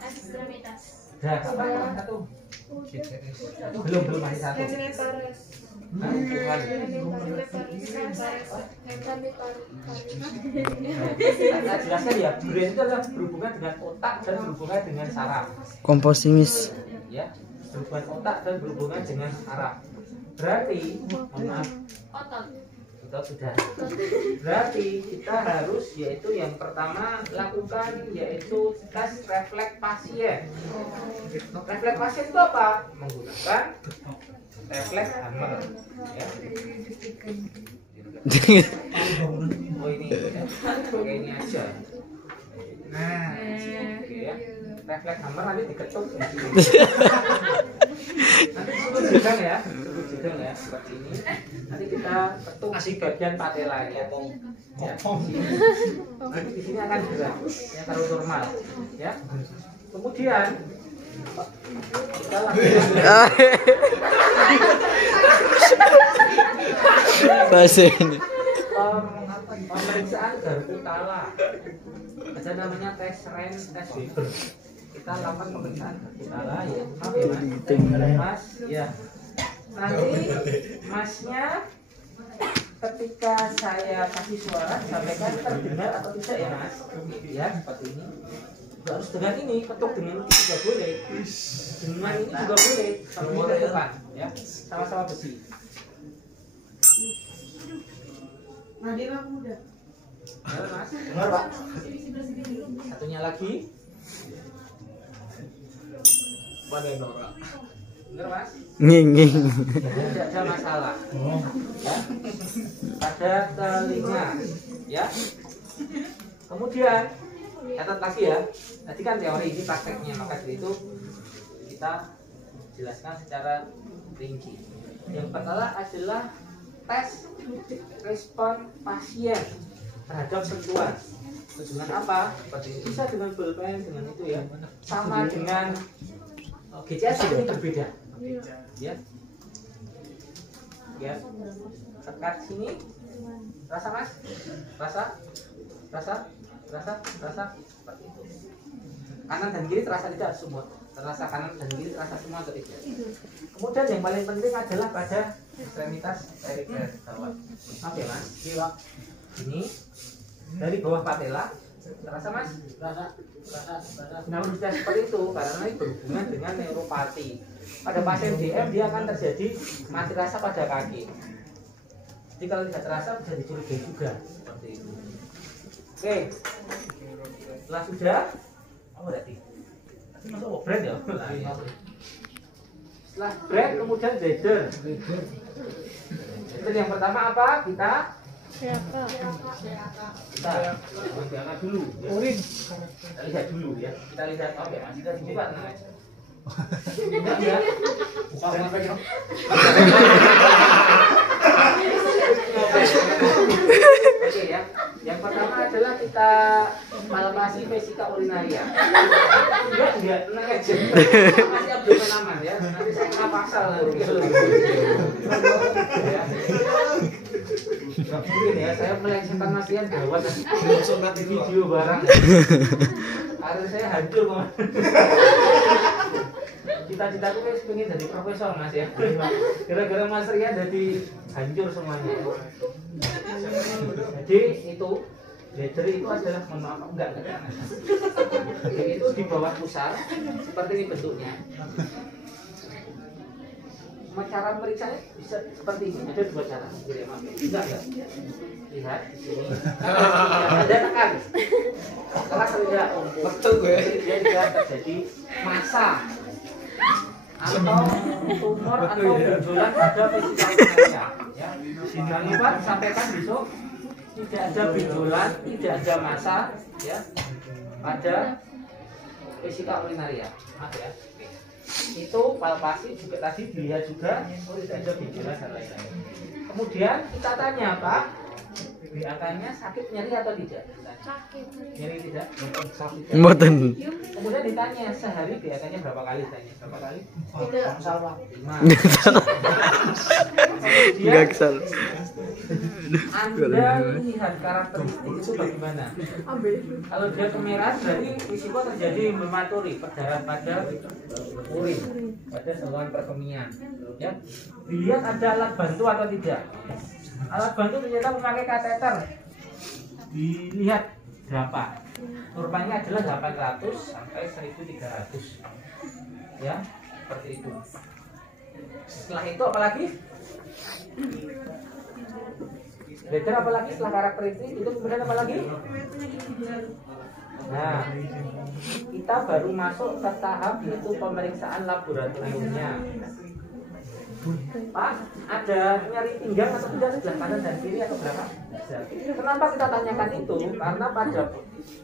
Ekstremitas. Dah, apa yang satu? Belum masih satu. Nah, bukan. Saya jelaskan ya, brand itu adalah berhubungan dengan otak dan berhubungan dengan saraf. Komposimis. Ya, berhubungan otak dan berhubungan dengan saraf. Berarti, mohon maaf, otot sudah. Berarti kita harus yaitu yang pertama lakukan yaitu tes refleks pasien. Refleks pasien itu apa? Menggunakan refleks hammer. Ya. Oh ini, ya. Pakai ini aja. Nah, oke ya. Refleks hammer nanti diketuk. Nanti disuruh jedang ya, seperti ini. Nanti kita ketuk di bagian patelanya. Ya. Nanti di sini akan gerak, ya kalau normal, ya. Kemudian kita lakukan Bahasa ini. pemeriksaan garpu kala. Ada namanya tes Ren, tes Weber. Kita lakukan pemeriksaan garpu kala ya. Maaf ya Mas. Ya. Nanti Masnya ketika saya kasih suara sampaikan terdengar atau tidak ya Mas. Ya seperti ini. Nggak harus dengan ini, ketuk dengan ini juga boleh. Dengan ini juga boleh. Sama ketukan ya. Sama-sama besi. Nadira muda. Ya, Mas. Dengar Pak. Satunya lagi. Dengar Mas. Nging. Tidak ada masalah. Ya. Pada telinga. Ya. Kemudian catat lagi ya. Tadi kan teori ini prakteknya, maka dari itu kita jelaskan secara rinci. Yang pertama adalah tes respon pasien terhadap sentuhan. Dengan apa? Seperti ini. Bisa dengan pulpen, dengan itu ya. Sama dengan GCS ini berbeda. Ya. Ya. Tekan sini. Rasa Mas? Rasa? Seperti itu. Kanan dan kiri terasa tidak semua. Terasa kanan dan kiri terasa semua atau tidak? Kemudian yang paling penting adalah pada ekstremitas perifer bawah. Oke Mas. Ini dari bawah patella terasa Mas? Terasa. Nah, sudah seperti itu karena ini berhubungan dengan neuropati. Pada pasien DM dia akan terjadi mati rasa pada kaki. Jadi kalau tidak terasa bisa dicurigai juga seperti itu. Oke. Setelah sudah, berarti masuk brand ya? Setelah brand kemudian leader. Leader yang pertama apa? Kita dulu. Urin. Kita lihat dulu ya. Kita lihat. Oke, Mas. Kita coba namanya. Tidak ya. Oke ya. Yang pertama adalah kita palpasi vesika urinaria. Enggak, tenang aja. Masih abdomen aman ya. Nanti saya kena pasal nanti. Ya. Gak mungkin ya, saya melengsarkan masian gawat di video barang. Karir saya hancur Mas. Cita-citaku pengen jadi profesor Mas ya. Gara-gara Mas Rian jadi hancur semuanya. Jadi itu leader itu adalah enggak. Jadi itu di bawah pusar seperti ini bentuknya. Cara meriksanya bisa seperti ini, ada dua cara. Enggak ya? Lihat di sini. Ada tekan. Keras tidak betul gue. Dia tidak terjadi massa atau tumor atau benjolan pada vesika urinaria. Ya. Jangan lupa sampaikan besok tidak ada benjolan, tidak ada massa ya pada vesika urinaria. Maaf ya. Itu palpasi juga tadi dilihat juga tidak ada gejala dan lain-lain. Kemudian kita tanya Pak, BAK-nya sakit nyeri atau tidak? Sakit. Nyeri tidak? Sakit. Kemudian ditanya sehari BAK-nya berapa kali? Tanya berapa kali? Tidak. 5. Kemudian Anda lihat karakteristik itu bagaimana? Kalau dia kemerahan berarti risiko terjadi hematuri, perdarahan pada urin, pada saluran perkemian. Ya. Dilihat ada alat bantu atau tidak. Alat bantu ternyata memakai kateter. Dilihat berapa? Kurvanya adalah 800 sampai 1300. Ya, seperti itu. Setelah itu apalagi? Leader apalagi setelah karakteristik itu kemudian apalagi? Nah, kita baru masuk ke tahap yaitu pemeriksaan laboratoriumnya. Pak, ada nyeri pinggang atau tidak sebelah kanan dan kiri atau belakang? Kenapa kita tanyakan itu? Karena pada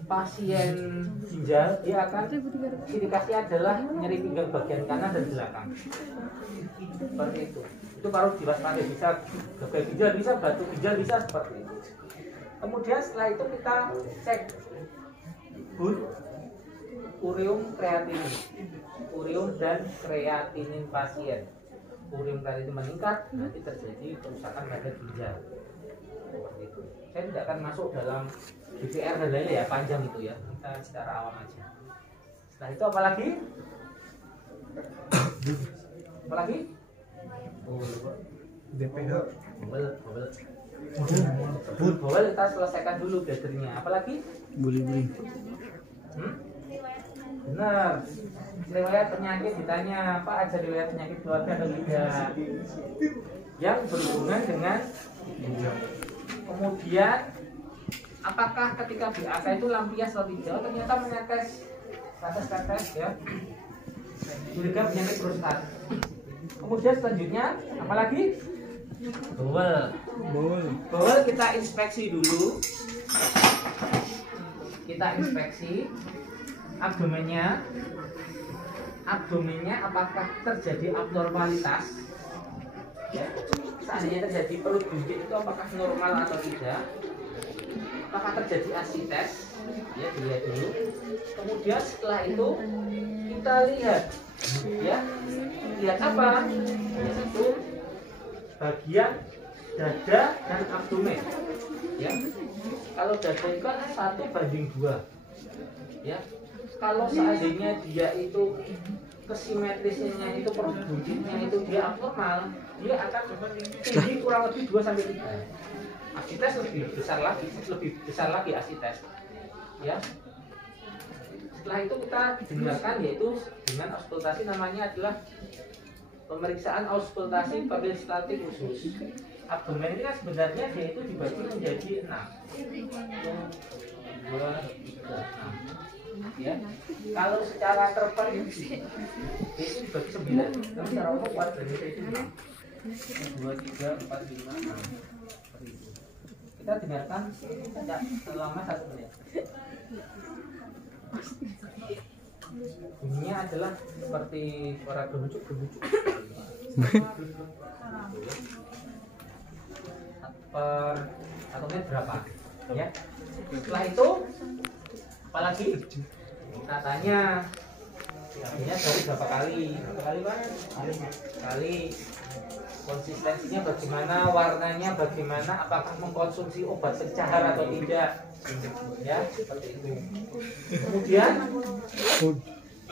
pasien ginjal dia akan indikasi adalah nyeri pinggang bagian kanan dan belakang. Seperti itu. Itu baru diwaspadai, bisa gagal ginjal, bisa batu ginjal, bisa seperti itu. Kemudian setelah itu kita cek ureum kreatinin, ureum dan kreatinin pasien. Ureum kreatinin meningkat, nanti terjadi kerusakan pada ginjal. Seperti itu. Saya tidak akan masuk dalam BPR dan lain-lain ya, panjang itu ya. Kita secara awam aja. Setelah itu apalagi? Apalagi? DPH. Bawel kita selesaikan dulu bladdernya. Apalagi? Buli-buli. Benar. Riwayat penyakit ditanya apa aja riwayat penyakit keluarga atau tidak yang berhubungan dengan kemudian apakah ketika BAK itu lampias atau tidak? Ternyata menetes tetes ya. Juga penyakit prostat. Kemudian selanjutnya apalagi? Bawel kita inspeksi dulu. Kita inspeksi abdomennya apakah terjadi abnormalitas ya, seandainya terjadi perut buncit itu apakah normal atau tidak. apakah terjadi asites, ya dilihat dulu. Kemudian setelah itu kita lihat, ya lihat apa? Yaitu bagian dada dan abdomen, ya. Kalau dada itu kan 1:2, ya. Kalau seandainya dia itu kesimetrisnya itu proporsinya itu dia abnormal, dia akan tinggi kurang lebih 2-3. Asites lebih besar lagi asites, ya. Setelah itu kita dengarkan yaitu dengan auskultasi, namanya adalah pemeriksaan auskultasi peristaltik khusus. Abdomen ini kan sebenarnya dia itu dibagi menjadi 6. 1, 2, 3, 6. Ya. Kalau secara terperinci itu dibagi 9. Tapi secara umum kuadrannya itu 6. 2, 3, 4, 5, 6. Kita dengarkan selama 1 menit. Bunyinya adalah seperti suara gemucuk-gemucuk. Per 1 menit berapa? Ya. Setelah itu apalagi kita tanya artinya dari berapa kali? Berapa kali Pak? Kali. Konsistensinya bagaimana, warnanya bagaimana, apakah mengkonsumsi obat pencahar atau tidak, ya seperti itu. Kemudian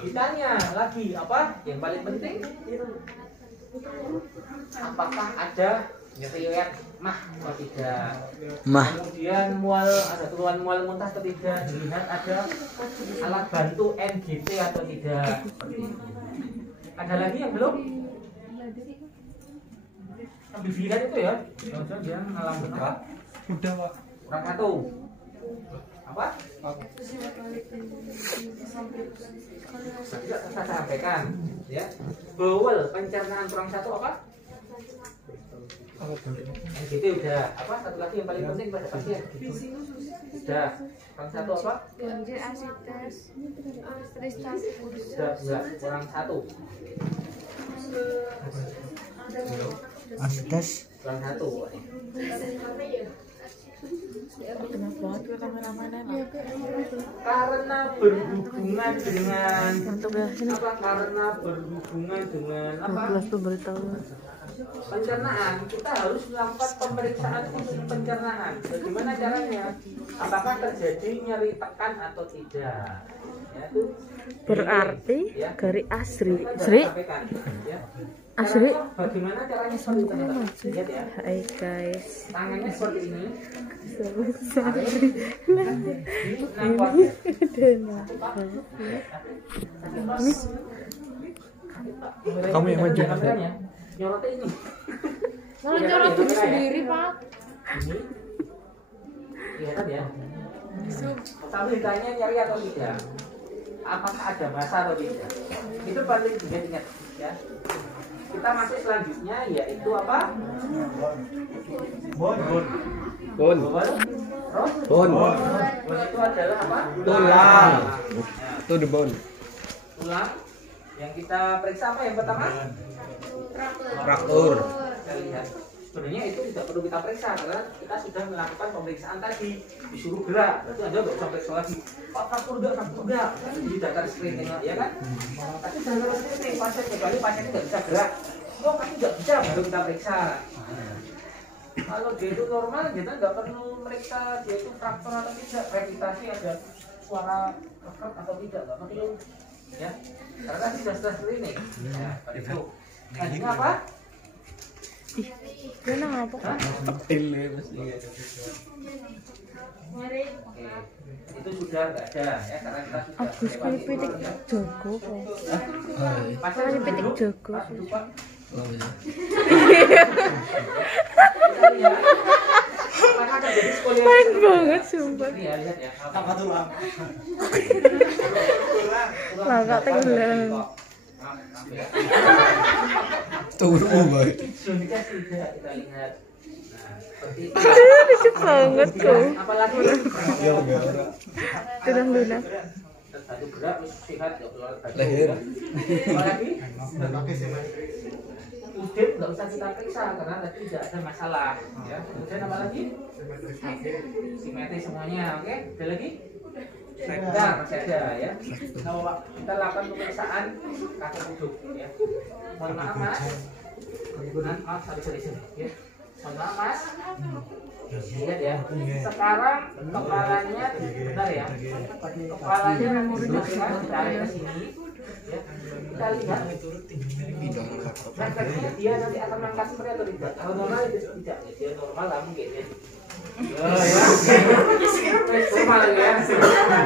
ditanya lagi apa yang paling penting, apakah ada riwayat mah atau tidak, kemudian ada keluhan mual muntah atau tidak, dilihat ada alat bantu NGT atau tidak, seperti itu. Ada lagi yang belum? Ambil dilihat itu ya, jangan dia ngalamin apa? Udah Pak. Kurang 1. Apa? Tidak saya sampaikan, ya. Bowel pencernaan kurang 1 apa? NGT udah. Apa? Satu lagi yang paling penting pada pasien. Sudah. Kurang 1 apa? Ganjil asites, Sudah enggak, kurang 1. Asites. Kurang 1. Karena berhubungan dengan apa? Karena berhubungan dengan apa? Pencernaan, kita harus melakukan pemeriksaan khusus pencernaan. Bagaimana caranya? Apakah terjadi nyeri tekan atau tidak? Ya, itu Berarti ya. Gari Asri. Ya. Asri. Bagaimana caranya seperti itu? Lihat ya. Hai guys. Tangannya seperti ini. Kamu yang maju. Nyorotnya ini. Malah nyorot diri sendiri, Pak. Ini. Kelihatan ya. Tapi ditanya nyari atau tidak. Apakah ada masa atau tidak? Itu paling ingat ya. Kita masuk selanjutnya yaitu apa? Bone. Bon. Bone itu adalah apa? Tulang. Itu the bone. Tulang. Yang kita periksa apa yang pertama? Fraktur. Kita lihat. Sebenarnya itu tidak perlu kita periksa karena kita sudah melakukan pemeriksaan tadi, disuruh gerak. Berarti Anda nggak usah periksa lagi. Pak fraktur enggak. Di daftar screening ya kan? Tapi daftar screening pasien kecuali pasiennya nggak bisa gerak. Oh kamu nggak bisa baru kita periksa. Kalau dia itu normal kita nggak perlu meriksa dia itu fraktur atau tidak, revitasi ada suara rekat atau tidak nggak perlu. Ya, karena sudah screening. Ya, itu. Selanjutnya apa? Kenapa ngapa kok? Oke, itu sudah nggak ada ya karena kita sudah. Agus kali pitik jago kok. Pasal Kali pitik jago. Main banget sumpah. Iya, lihat ya. Apa tulang? Langkah tenggelam. Tunggu baik. Sudah tidak kita lihat. Nah, seperti itu. Lucu banget kok. Apalagi Tulang lunak. satu gerak sehat ya keluar. Leher. Apalagi udip nggak usah kita periksa karena tadi tidak ada masalah. Ya. Kemudian apa lagi? Simetri semuanya, oke? Ada lagi? Bentar, masih ada ya. Nah, kita lakukan pemeriksaan kaki duduk ya. Mohon maaf mas. Maaf, sorry ya. Mohon maaf mas. Lihat ya. Sekarang kepalanya benar ya. Kepalanya ditarik ke sini. Ya. Kita lihat. Refleksnya dia nanti akan mengangkat seperti atau tidak? Kalau normal itu tidak. Dia normal lah mungkin ya. Oh ya, normal ya.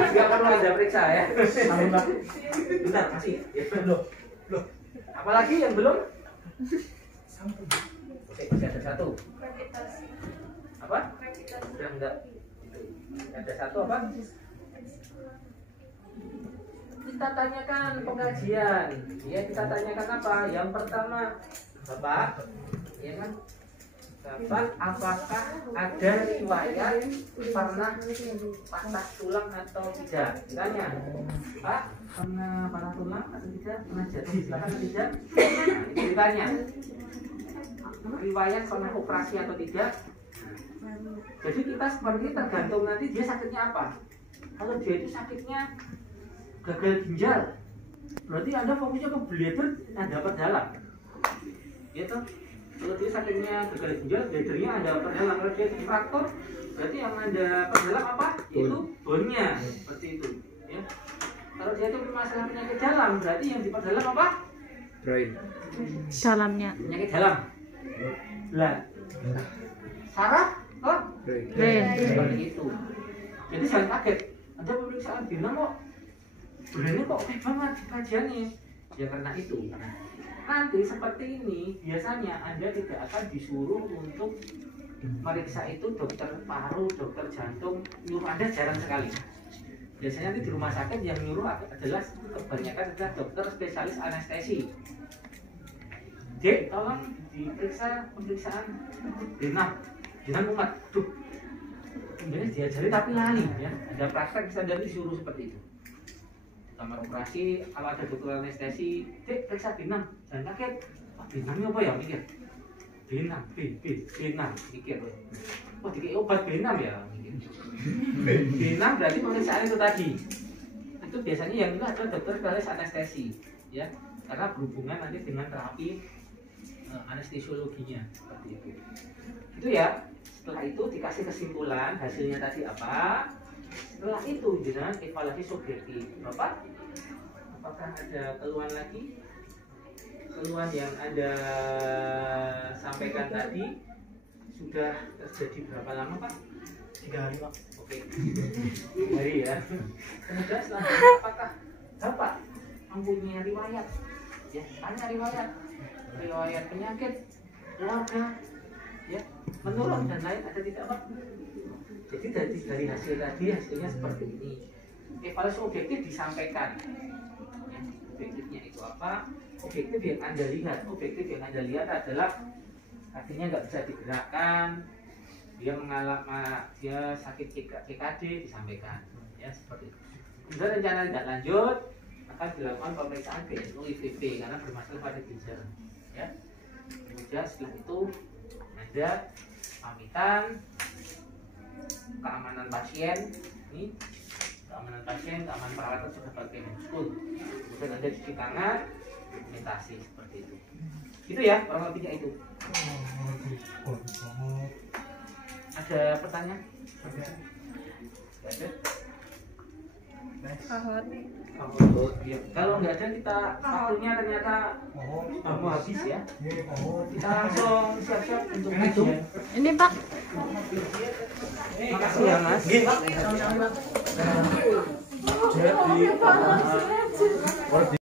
Dia perlu ada periksa ya. Bentar, masih. Ya, belum. Apalagi yang belum? Oke, masih ada satu. Apa? Sudah enggak. Ada satu apa? Kita tanyakan pengajian. Ya, kita tanyakan apa? Yang pertama, Bapak, ya kan? Bapak, apakah ada riwayat pernah patah tulang atau tidak? Ditanya, Pak, pernah patah tulang atau tidak? Pernah jatuh atau tidak? Itu ditanya. Riwayat pernah operasi atau tidak? Jadi kita seperti tergantung nanti dia sakitnya apa. Kalau dia itu sakitnya gagal ginjal, berarti Anda fokusnya ke bladder Anda perdalam. Gitu. Kalau dia sakitnya gagal ginjal, bladdernya Anda perdalam. Kalau dia fraktur, berarti yang Anda perdalam apa? Itu bone-nya. Seperti itu. Ya. Kalau dia itu masalah penyakit dalam, berarti yang diperdalam apa? Brain. Dalamnya. Penyakit dalam. Lah. Saraf? Oh? Brain. Seperti itu. Jadi jangan kaget. Anda pemeriksaan bina kok ini kok oke banget kajiannya. Ya karena itu. Nanti seperti ini biasanya Anda tidak akan disuruh untuk meriksa itu dokter paru, dokter jantung. Nyuruh Anda jarang sekali. Biasanya nanti di rumah sakit yang nyuruh adalah kebanyakan adalah dokter spesialis anestesi. Dek, tolong diperiksa pemeriksaan Dinam umat. Duh, kemudian diajari tapi lali ya. Ada praktek bisa jadi disuruh seperti itu. Kamar operasi, kalau ada dokter anestesi, Dek, periksa Dinam, jangan kaget. Wah, Dinamnya apa ya? Mikir Dinam, Dinam, mikir. Wah, dikit obat Dinam ya? Mikir Dinam berarti pemeriksaan itu tadi. Itu biasanya yang itu adalah dokter spesialis anestesi ya. Karena berhubungan nanti dengan terapi anestesiologinya seperti itu. Itu ya. Setelah itu dikasih kesimpulan hasilnya tadi apa. Setelah itu dengan evaluasi subjektif. Bapak, apakah ada keluhan lagi? Keluhan yang Anda sampaikan tadi sudah terjadi berapa lama Pak? 3 hari Pak. Oke, 3 hari ya. Kemudian selanjutnya apakah Bapak mempunyai riwayat? Ya, tanya riwayat penyakit keluarga, ya menurun dan lain ada tidak Pak? Jadi dari hasil tadi hasilnya seperti ini. Evaluasi objektif disampaikan. Ya, objektifnya itu apa? Objektif yang Anda lihat. Objektif yang Anda lihat adalah kakinya nggak bisa digerakkan, dia dia sakit CKD disampaikan. Ya seperti itu. Kemudian rencana tidak lanjut akan dilakukan pemeriksaan BSO IVP karena bermasalah pada ginjal. Ya. Kemudian setelah itu ada pamitan, keamanan pasien, ini keamanan pasien, keamanan peralatan sudah pakai handskul. Kemudian ada cuci tangan, dokumentasi seperti itu. Itu ya, kurang lebihnya itu. Ada pertanyaan? Ada? Ya. Kalau nggak ada kita waktunya ternyata mau habis ya. Kita langsung siap-siap untuk itu. Ini Pak. Makasih ya Mas. Jadi